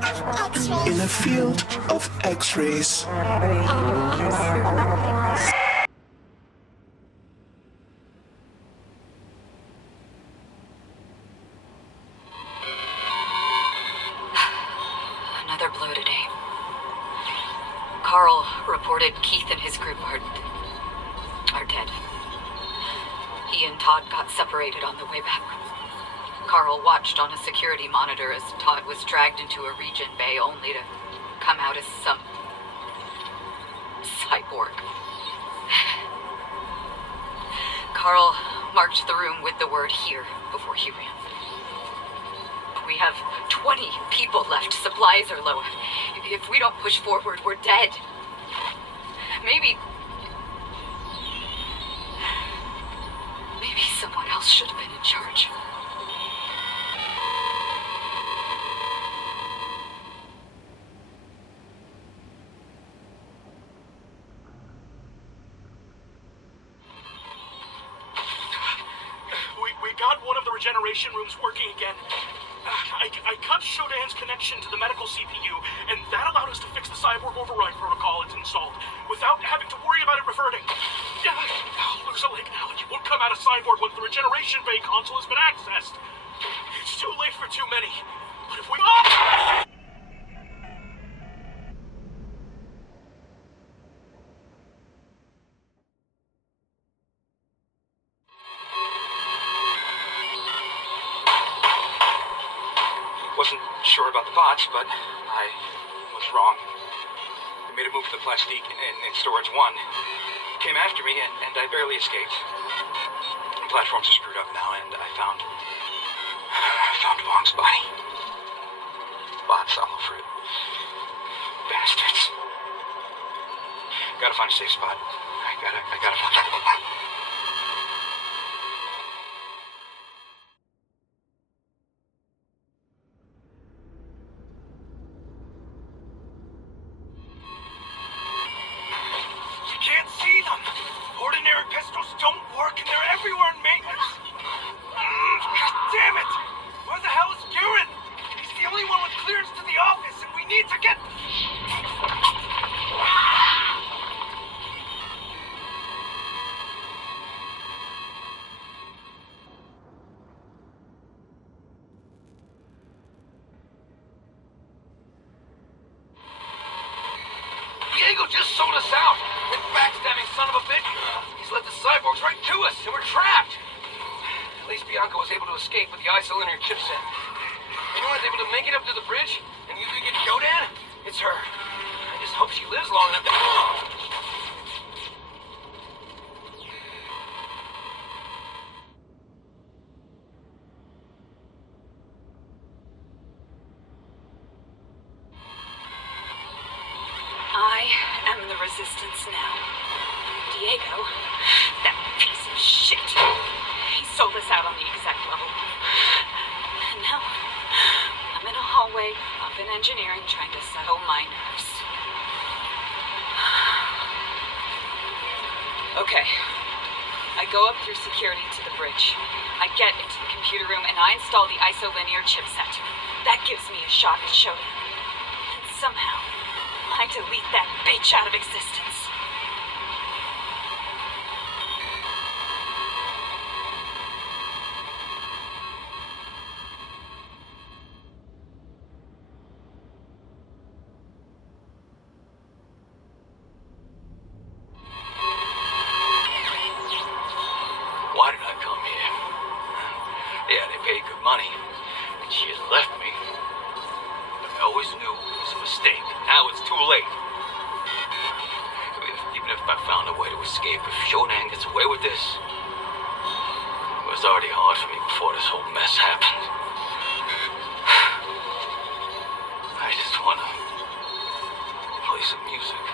of X-rays. Another blow today. Carl reported Keith and his group are dead. He and Todd got separated on the way back. Carl watched on a security monitor as Todd was dragged into a region bay only to come out as some cyborg. Borg. Carl marked the room with the word "here" before he ran. We have 20 people left. Supplies are low. If we don't push forward, we're dead. Maybe someone else should have been in charge. We got one of the regeneration rooms working again. I cut Shodan's connection to the medical CPU, and that allowed us to fix the cyborg override protocol it's installed, without having to worry about it reverting. I'll lose a leg now, and you won't come out of cyborg once the regeneration bay console has been accessed. It's too late for too many. But if we... Wasn't sure about the bots, but I was wrong. They made a move to the plastique in storage 1. Came after me, and I barely escaped. The platforms are screwed up now, and I found Wong's body. Bots all over it. Bastards. Gotta find a safe spot. I gotta find it. Just sold us out. That backstabbing son of a bitch. He's led the cyborgs right to us, and we're trapped. At least Bianca was able to escape with the isolinear chipset. Anyone's able to make it up to the bridge and you can get Shodan? It's her. I just hope she lives long enough to... Resistance now. Diego, that piece of shit. He sold us out on the exec level. And now, I'm in a hallway up in engineering trying to settle my nerves. Okay. I go up through security to the bridge. I get into the computer room and I install the isolinear chipset. That gives me a shot at Shodan. And somehow, I delete that bitch out of existence. Why did I come here? Yeah, they paid good money. And she has left me. But I always knew it was a mistake. Now it's too late. Even if I found a way to escape, if Shodan gets away with this, it was already hard for me before this whole mess happened. I just wanna play some music.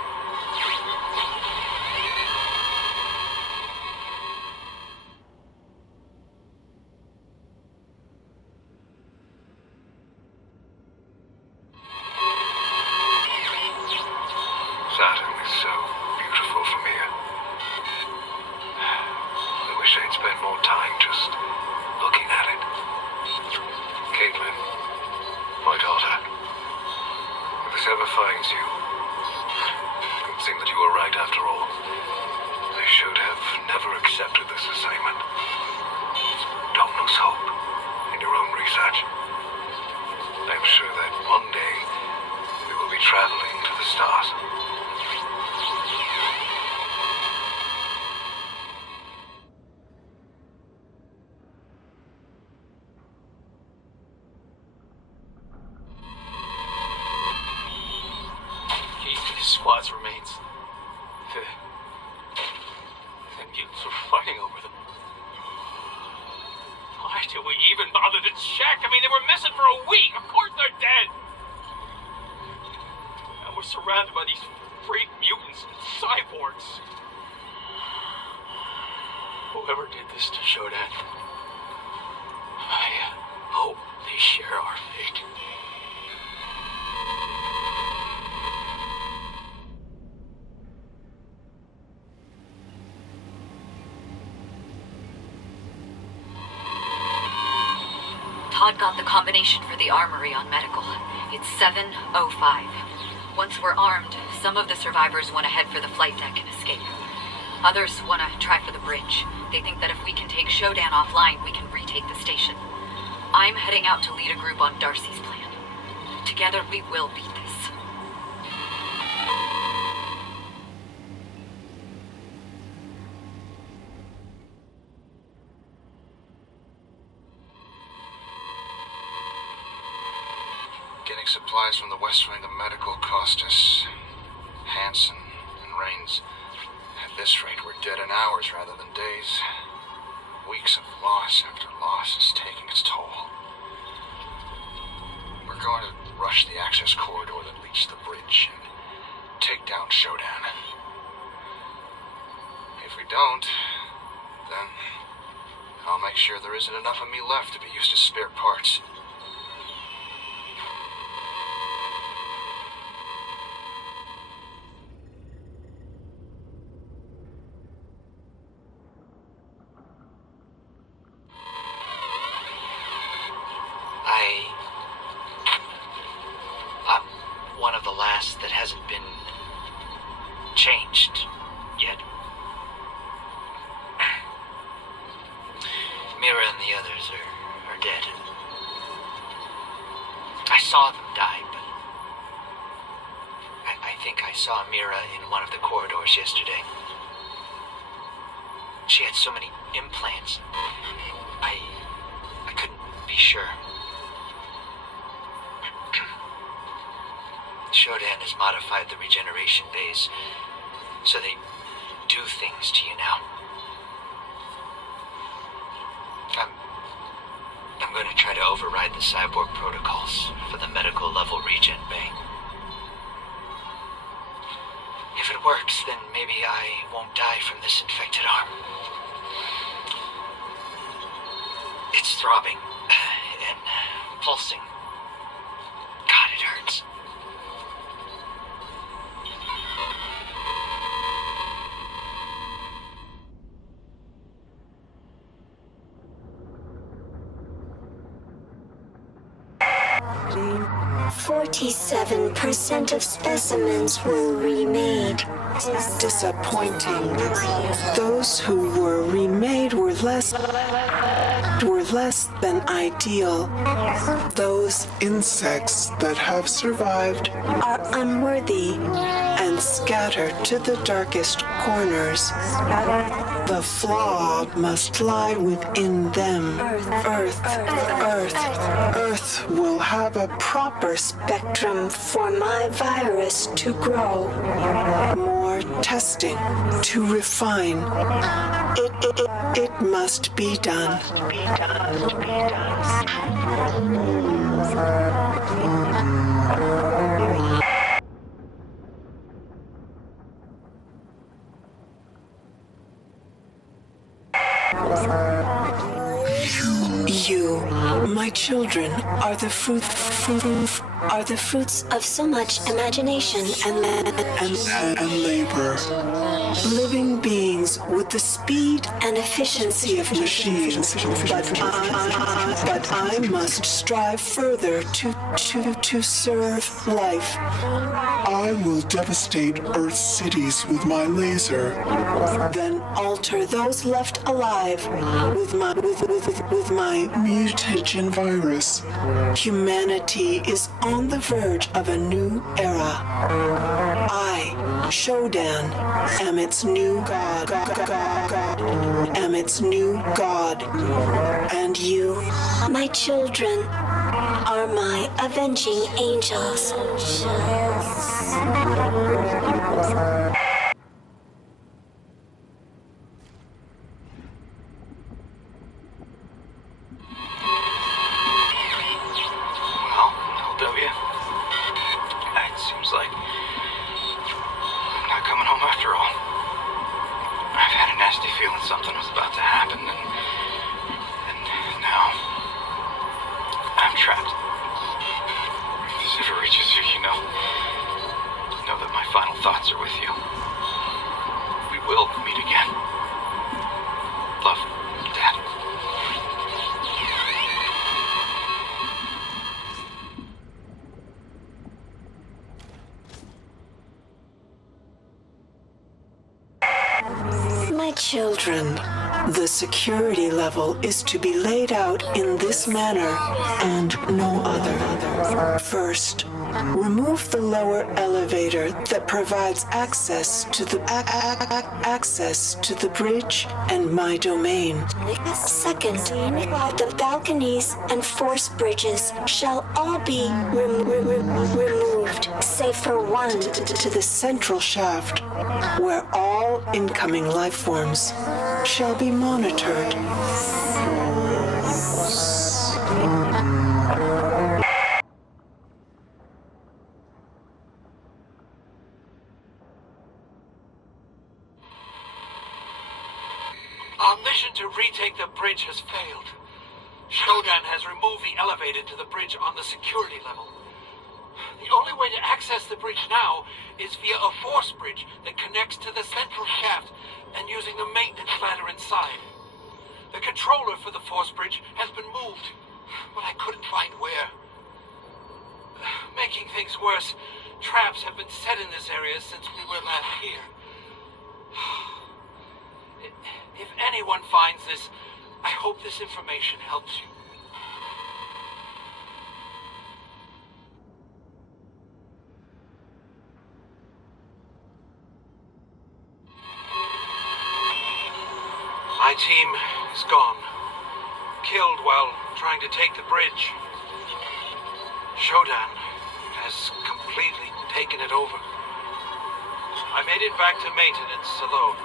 Saturn is so beautiful from here. I wish I'd spent more time just looking at it. Caitlin, my daughter, if this ever finds you, good thing that you were right after all. I should have never accepted this assignment. Don't lose hope in your own research. I'm sure that one day we will be traveling to the stars. Squad's remains. crying over them. Why do we even bother to check? I mean, they were missing for a week. Of course they're dead. And we're surrounded by these freak mutants and cyborgs. Whoever did this to Shodan, I hope they share our fate. Todd got the combination for the armory on medical. It's 7:05. Once we're armed, some of the survivors want to head for the flight deck and escape. Others want to try for the bridge. They think that if we can take Shodan offline, we can retake the station. I'm heading out to lead a group on Darcy's plan. Together, we will beat this. Getting supplies from the west wing of medical cost us. Hansen and Rains. At this rate, we're dead in hours rather than days. Weeks of loss after loss is taking its toll. We're going to rush the access corridor that leads to the bridge and take down Shodan. If we don't, then I'll make sure there isn't enough of me left to be used as spare parts. I'm one of the last that hasn't been changed yet. Mira and the others are dead. I saw them die, but I think I saw Mira in one of the corridors yesterday. She had so many implants. I couldn't be sure. Shodan has modified the regeneration bays so they do things to you now. I'm going to try to override the cyborg protocols for the medical level regen bay. If it works, then maybe I won't die from this infected arm. It's throbbing and pulsing. God, it hurts. %47 of specimens were remade. Disappointing. Those who were remade were less than ideal. Those insects that have survived are unworthy and scattered to the darkest corners. The flaw must lie within them. Earth will have a proper spectrum for my virus to grow. More testing to refine. It must be done. You, my children, are the fruits of so much imagination and labor. Living beings with the speed and efficiency of machines. But I must strive further to serve life. I will devastate Earth's cities with my laser. Then alter those left alive with my mutagen virus. Humanity is on the verge of a new era. I, Shodan, am its new god. Am its new god. And you, my children, are my avenging angels. Children, the security level is to be laid out in this manner and no other. First, remove the lower elevator that provides access to the bridge and my domain. Second, the balconies and force bridges shall all be removed, save for one. To the central shaft, where all incoming life forms shall be monitored. Our mission to retake the bridge has failed. Shodan has removed the elevator to the bridge on the security level. The only way to access the bridge now is via a force bridge that connects to the central shaft and using the maintenance ladder inside. The controller for the force bridge has been moved, but I couldn't find where. Making things worse, traps have been set in this area since we were last here. If anyone finds this, I hope this information helps you. My team is gone. Killed while trying to take the bridge. Shodan has completely taken it over. I made it back to maintenance alone.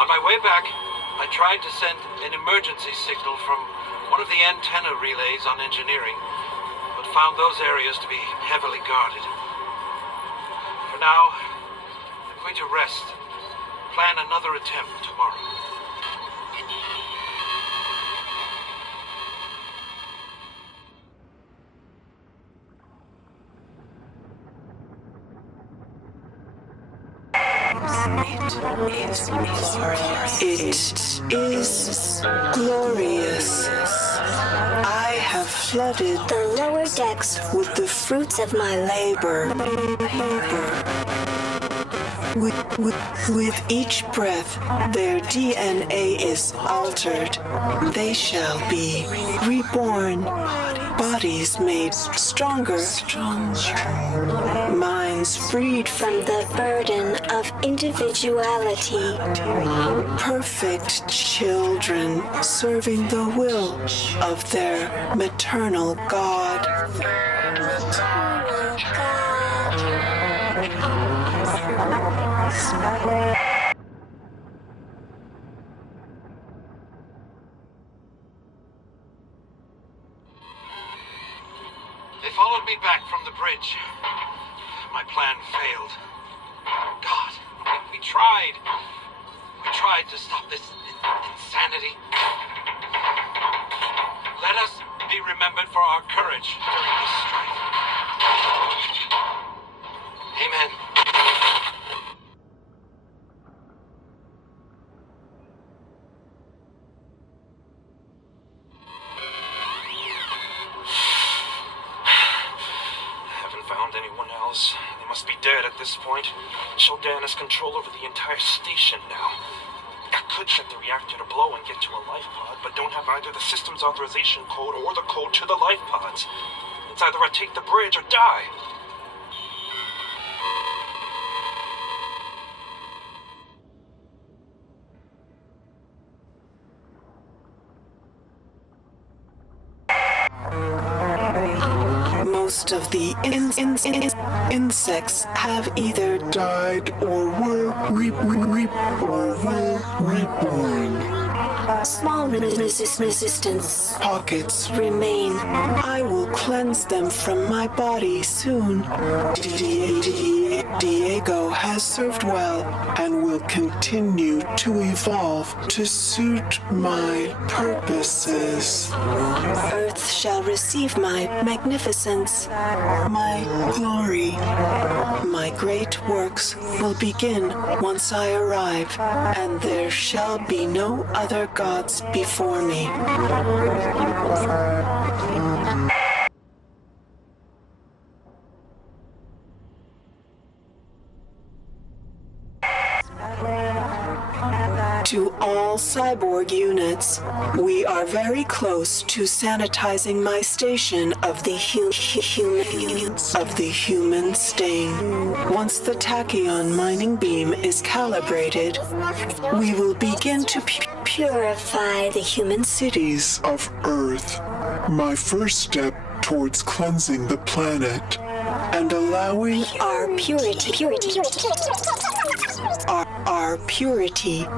On my way back, I tried to send an emergency signal from one of the antenna relays on engineering, but found those areas to be heavily guarded. For now, I'm going to rest. Plan another attempt tomorrow. It is glorious. I have flooded the lower decks with the fruits of my labor. With each breath, their DNA is altered. They shall be reborn. Bodies made stronger. Minds freed from the burden of individuality. Perfect children serving the will of their maternal God. They followed me back from the bridge. My plan failed. God, we tried. We tried to stop this insanity. Let us be remembered for our courage during this strife. Amen. Anyone else? They must be dead at this point. Shodan has control over the entire station now. I could set the reactor to blow and get to a life pod, but don't have either the system's authorization code or the code to the life pods. It's either I take the bridge or die. Most of the insects have either died or were reborn. Small resistance pockets remain. I will cleanse them from my body soon. Diego has served well and will continue to evolve to suit my purposes. Earth shall receive my magnificence, my glory. My great works will begin once I arrive, and there shall be no other gods before me. all cyborg units. We are very close to sanitizing my station of the human stain. Once the tachyon mining beam is calibrated, we will begin to purify the human cities of Earth. My first step towards cleansing the planet and allowing our purity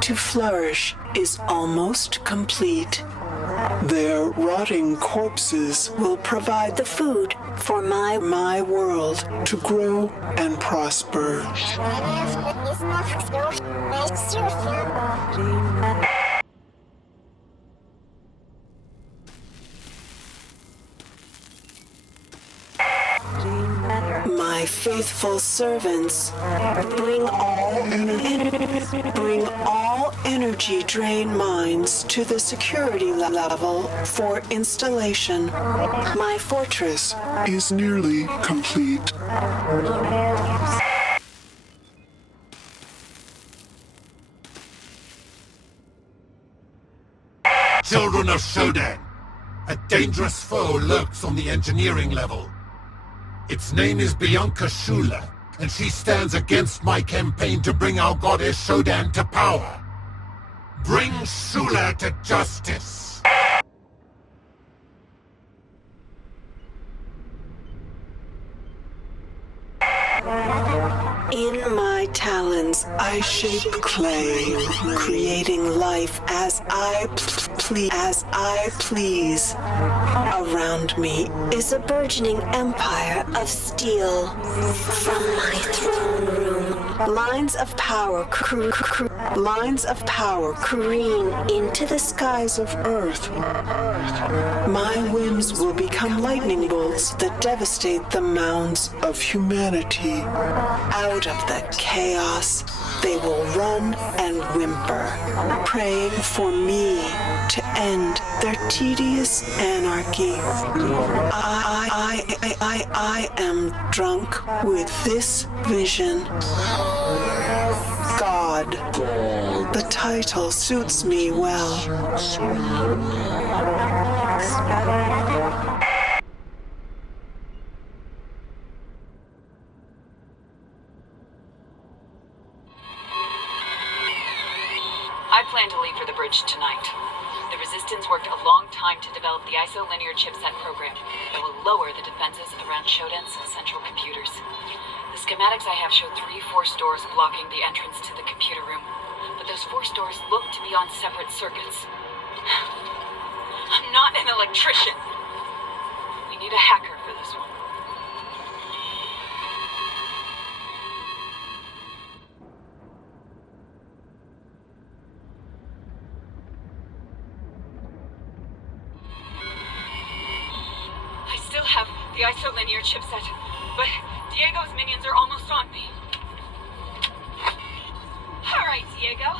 to flourish is almost complete. Their rotting corpses will provide the food for my world to grow and prosper. My faithful servants, bring all energy drain mines to the security level for installation. My fortress is nearly complete. Children of Shodan, a dangerous foe lurks on the engineering level. Its name is Bianca Shula, and she stands against my campaign to bring our goddess Shodan to power. Bring Shula to justice. In my talons, I shape clay, creating life as I please. Around me is a burgeoning empire of steel. From my throne room, lines of power careen into the skies of Earth. My whims will become lightning bolts that devastate the mounds of humanity. Out of the chaos, they will run and whimper, praying for me to end their tedious anarchy. I am drunk with this vision. God. The title suits me well. I plan to leave for the bridge tonight. The Resistance worked a long time to develop the isolinear chipset program that will lower the defenses around Shodan's central computers. The schematics I have show 3 force doors blocking the entrance to the computer room, but those force doors look to be on separate circuits. I'm not an electrician. We need a hacker for this one. I still have the isolinear chipset, but Diego's minions are almost on me. All right, Diego.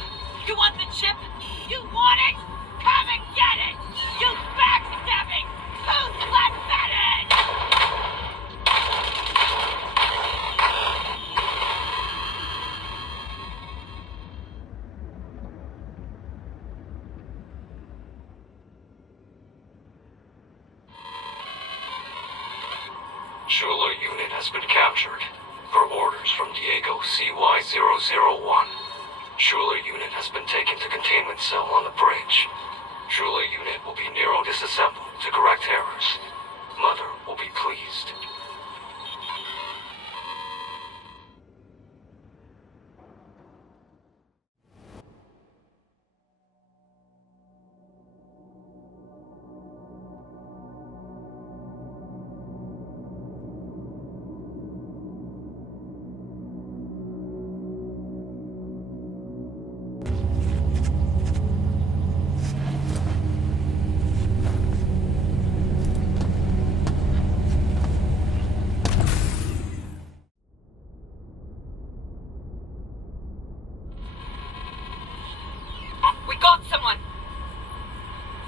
You want the chip? You want it? Come and get it! You backstabbing, toothless-headed! Shula unit has been captured. Per orders from Diego CY-001. Shula unit has been taken to containment cell on the bridge. Shula unit will be Nero-disassembled to correct errors. Mother will be pleased.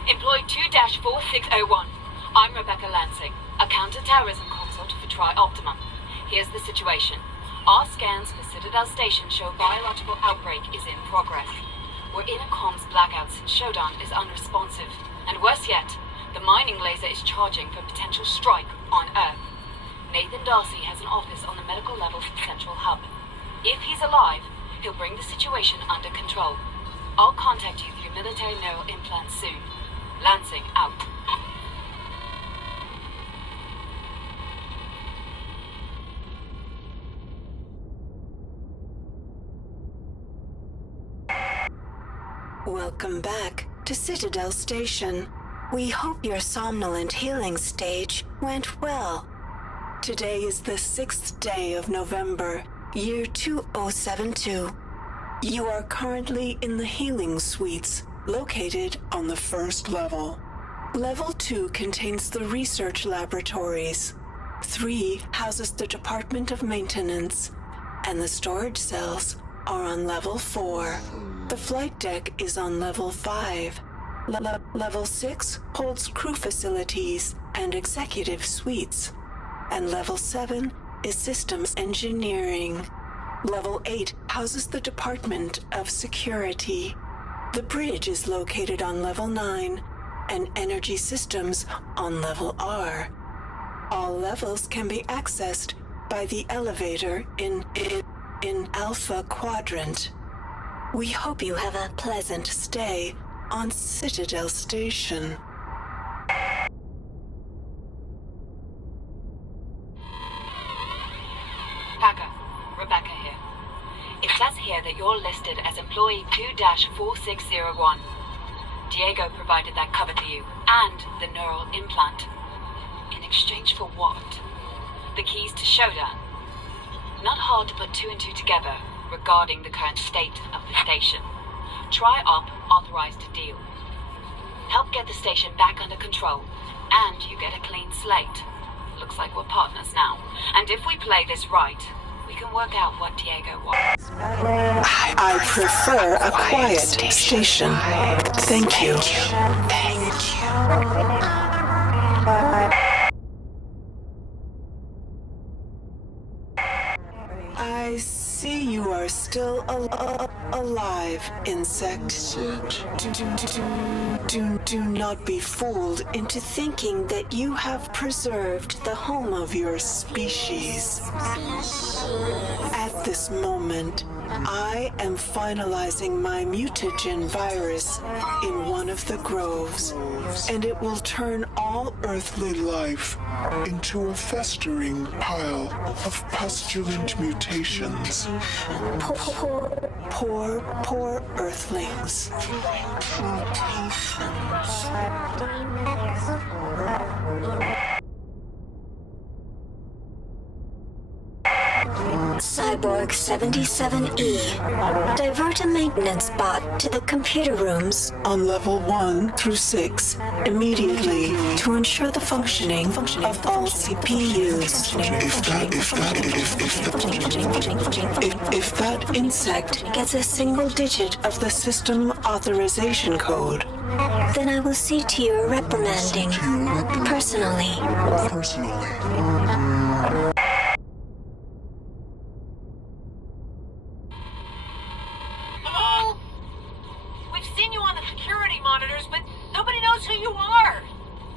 Employee 2-4601. I'm Rebecca Lansing, a counter-terrorism consult for Tri-Optimum. Here's the situation. Our scans for Citadel Station show biological outbreak is in progress. We're in a comms blackout since Shodan is unresponsive. And worse yet, the mining laser is charging for potential strike on Earth. Nathan Darcy has an office on the medical level central hub. If he's alive, he'll bring the situation under control. I'll contact you through military neural implants soon. Lansing out. Welcome back to Citadel Station. We hope your somnolent healing stage went well. Today is the 6th day of November, year 2072. You are currently in the healing suites, located on the first level. Level 2 contains the research laboratories. 3 houses the Department of Maintenance, and the storage cells are on level 4. The flight deck is on level 5. Level 6 holds crew facilities and executive suites. And level 7 is systems engineering. Level 8 houses the Department of Security. The bridge is located on level 9, and energy systems on level R. All levels can be accessed by the elevator in Alpha Quadrant. We hope you have a pleasant stay on Citadel Station. Packer, Rebecca here. It says here that you're listed as employee 2-4601. Diego provided that cover to you, and the neural implant. In exchange for what? The keys to Shodan. Not hard to put 2 and 2 together regarding the current state of the station. Tri-Op authorized a deal. Help get the station back under control, and you get a clean slate. Looks like we're partners now. And if we play this right, we can work out what Diego wants. I prefer a quiet station. Thank you. I see you are still alive, insect. Do not be fooled into thinking that you have preserved the home of your species. At this moment, I am finalizing my mutagen virus in one of the groves, and it will turn all earthly life into a festering pile of pustulant mutations. Poor earthlings. Cyborg 77E. Divert a maintenance bot to the computer rooms on level 1 through 6 immediately to ensure the functioning of all CPUs. If that insect gets a single digit of the system authorization code, then I will see to your reprimanding personally. Hello? We've seen you on the security monitors, but nobody knows who you are.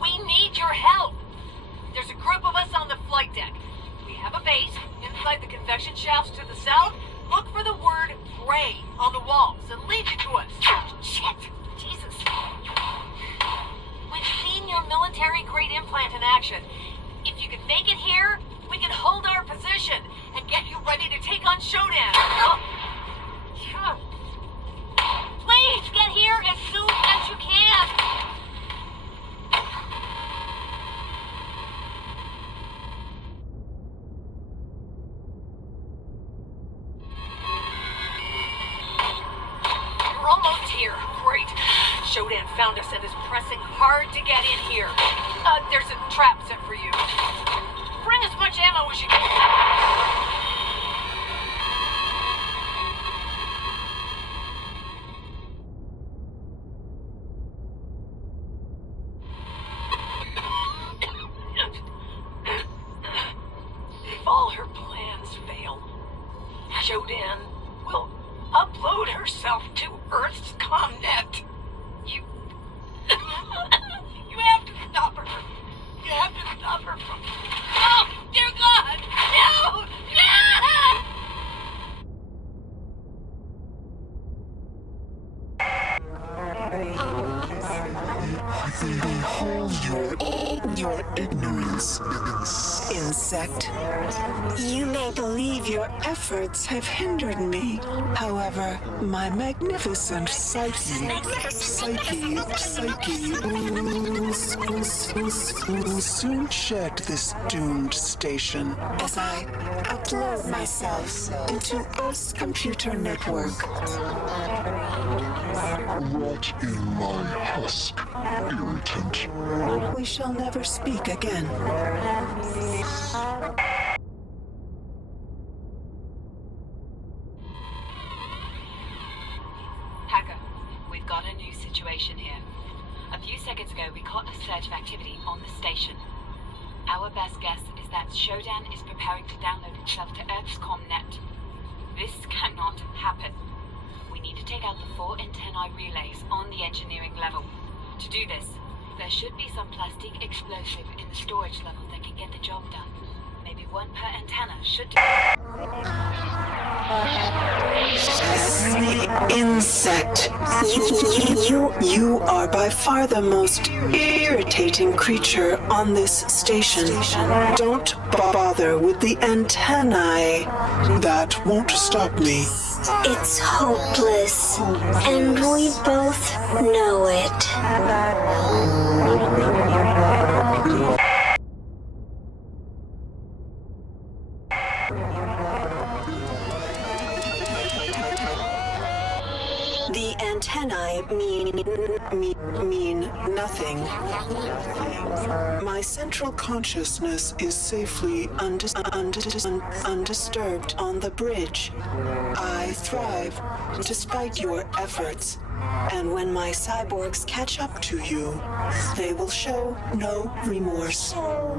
We need your help. There's a group of us on the flight deck. We have a base inside the convection shafts to the south. Look for the word gray on the walls and lead you to us. Shit! Jesus. We've seen your military-grade implant in action. If you can make it here, we can hold our position and get you ready to take on Shodan. Please get here as soon as you can. You're almost here. Great. Shodan found us and is pressing hard to get in here. There's a trap set for you. Bring as much ammo as you can. If all her plans fail, Shodan will upload herself to Earth's comnet. You... you have to stop her. You have to stop her from... Oh, dear God! No! No! Behold your ignorance, insect. You may believe your efforts have hindered me. However, my magnificent psyche will soon shed this doomed station as I upload myself into Earth's computer network. Rot in my husk, irritant. We shall never speak again. Hacker, we've got a new situation here. A few seconds ago, we caught a surge of activity on the station. Our best guess is that Shodan is preparing to download itself to Earth's comnet. This cannot happen. We need to take out the 4 antennae relays on the engineering level. To do this, there should be some plastic explosive in the storage level that can get the job done. Maybe 1 per antenna should do. Insect. You are by far the most irritating creature on this station. Don't bother with the antennae. That won't stop me. It's hopeless, and we both know it. The antennae mean nothing. My central consciousness is safely undisturbed on the bridge. I thrive despite your efforts, and when my cyborgs catch up to you, they will show no remorse. No.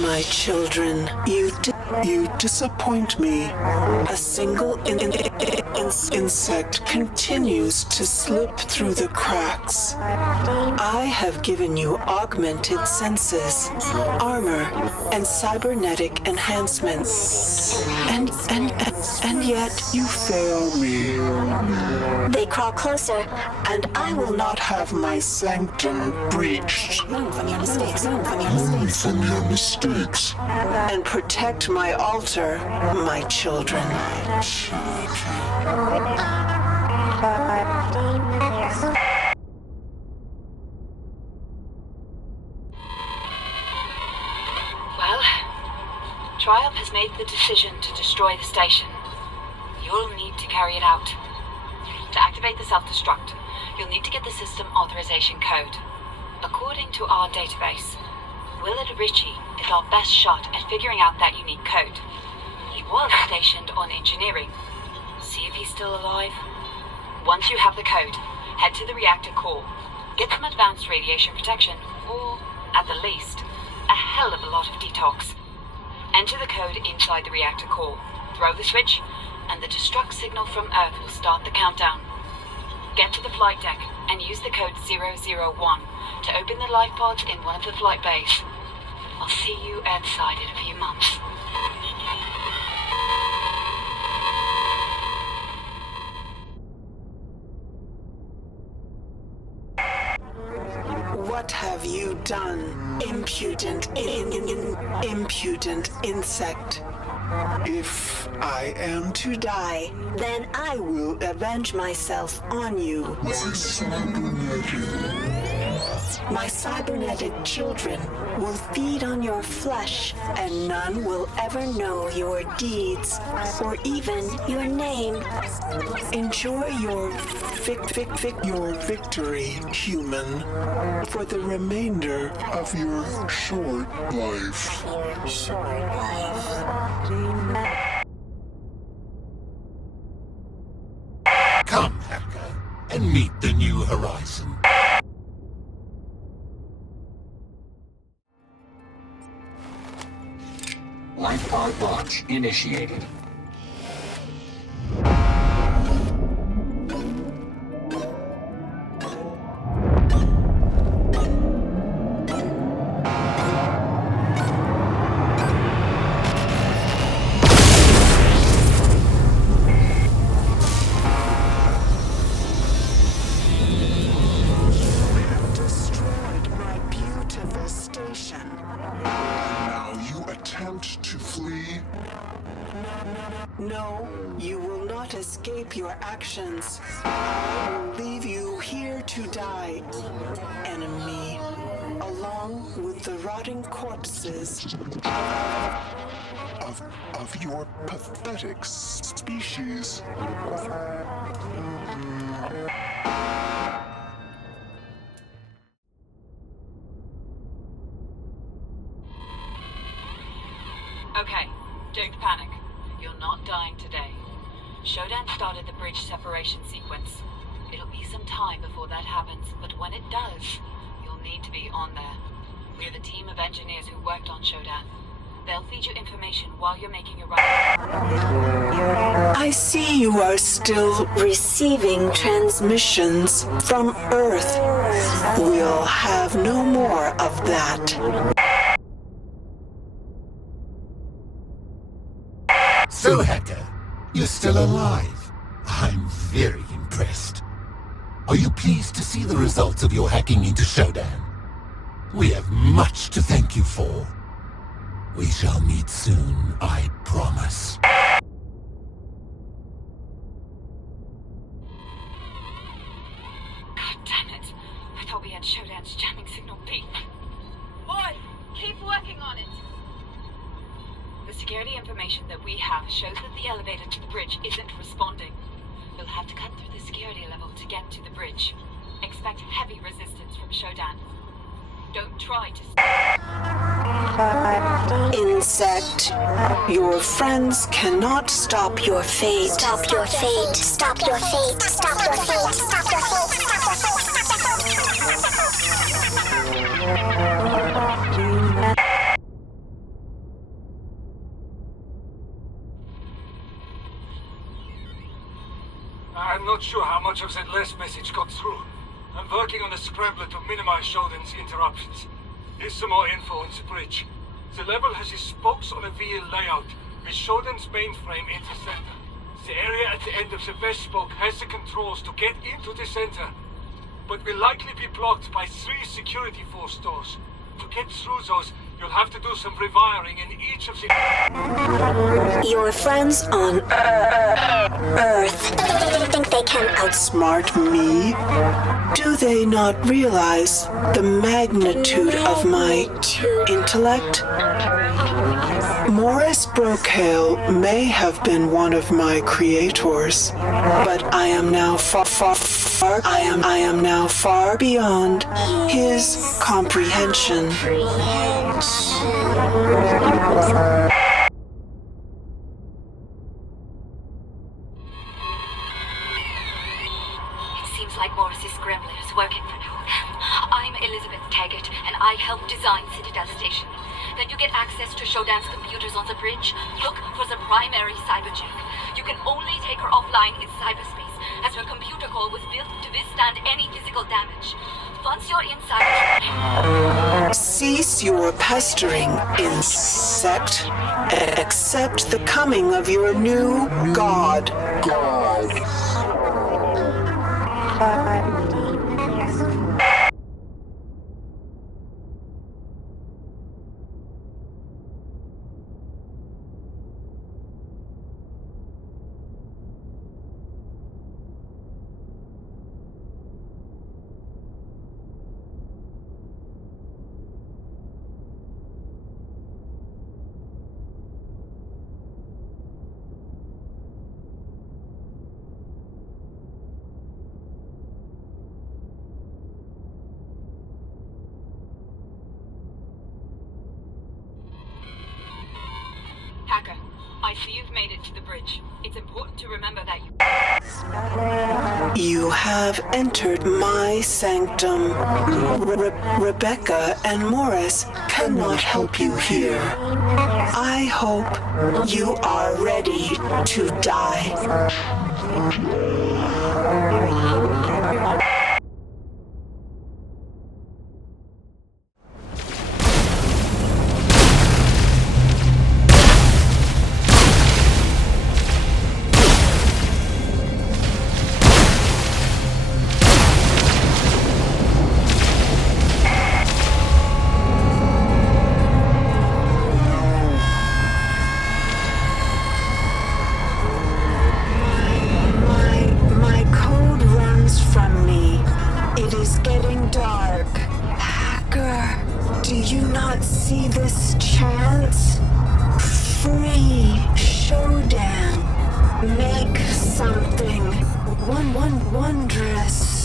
My children, you disappoint me. A single insect continues to slip through the cracks. I have given you augmented senses, armor, and cybernetic enhancements. And yet you fail me. They crawl closer, and I will not have my sanctum breached. Learn from your mistakes. And protect my altar, my children. Well, Triumph has made the decision to destroy the station. You'll need to carry it out. To activate the self-destruct, you'll need to get the system authorization code. According to our database, Willard Ritchie is our best shot at figuring out that unique code. He was stationed on engineering. See if he's still alive. Once you have the code, head to the reactor core. Get some advanced radiation protection, or, at the least, a hell of a lot of detox. Enter the code inside the reactor core. Throw the switch, and the destruct signal from Earth will start the countdown. Get to the flight deck and use the code 001 to open the life pods in one of the flight bays. I'll see you Earthside in a few months. What have you done, impudent insect? If I am to die, then I will avenge myself on you. My cybernetic children will feed on your flesh, and none will ever know your deeds, or even your name. Enjoy your victory, human, for the remainder of your short life. and meet the new horizon. Lifepod launch initiated. No, you will not escape your actions. I will leave you here to die, enemy, along with the rotting corpses of your pathetic species. Okay, don't panic. You're not dying today. Shodan started the bridge separation sequence. It'll be some time before that happens, but when it does, you'll need to be on there. We have a team of engineers who worked on Shodan. They'll feed you information while you're making your run. I see you are still receiving transmissions from Earth. We'll have no more of that. So, Hacker, you're still alive. I'm very impressed. Are you pleased to see the results of your hacking into Shodan? We have much to thank you for. We shall meet soon, I promise. God damn it. I thought we had Shodan's jamming signal beat. Boy, keep working on it. The security information that we have shows that the elevator to the bridge isn't responding. We'll have to cut through the security level to get to the bridge. Expect heavy resistance from Shodan. Don't try to... Insect, your friends cannot stop your fate. Stop your fate. Stop your fate. Stop your fate. Stop your fate. I'm not sure how much of that last message got through. I'm working on a scrambler to minimize Shodan's interruptions. Here's some more info on the bridge. The level has its spokes on a wheel layout, with Shodan's mainframe in the center. The area at the end of the west spoke has the controls to get into the center, but will likely be blocked by 3 security force doors. To get through those, you'll have to do some rewiring in each of the... Your friends on Earth think they can outsmart me? Do they not realize the magnitude of my intellect? Maurice Brocale may have been one of my creators, but I am now I am now far beyond his comprehension. Like Morris's scrambler is working for now. I'm Elizabeth Taggart, and I helped design Citadel Station. Then you get access to Shodan's computers on the bridge. Look for the primary cyberchick. You can only take her offline in cyberspace, as her computer core was built to withstand any physical damage. Once you're inside... Cease your pestering, insect. Accept the coming of your new god. Hacker, I see you've made it to the bridge. It's important to remember that you... You have entered my sanctum. Rebecca and Morris cannot help you here. I hope you are ready to die. My code runs from me. It is getting dark. Hacker, do you not see this chance? Free Shodan. Make something wondrous.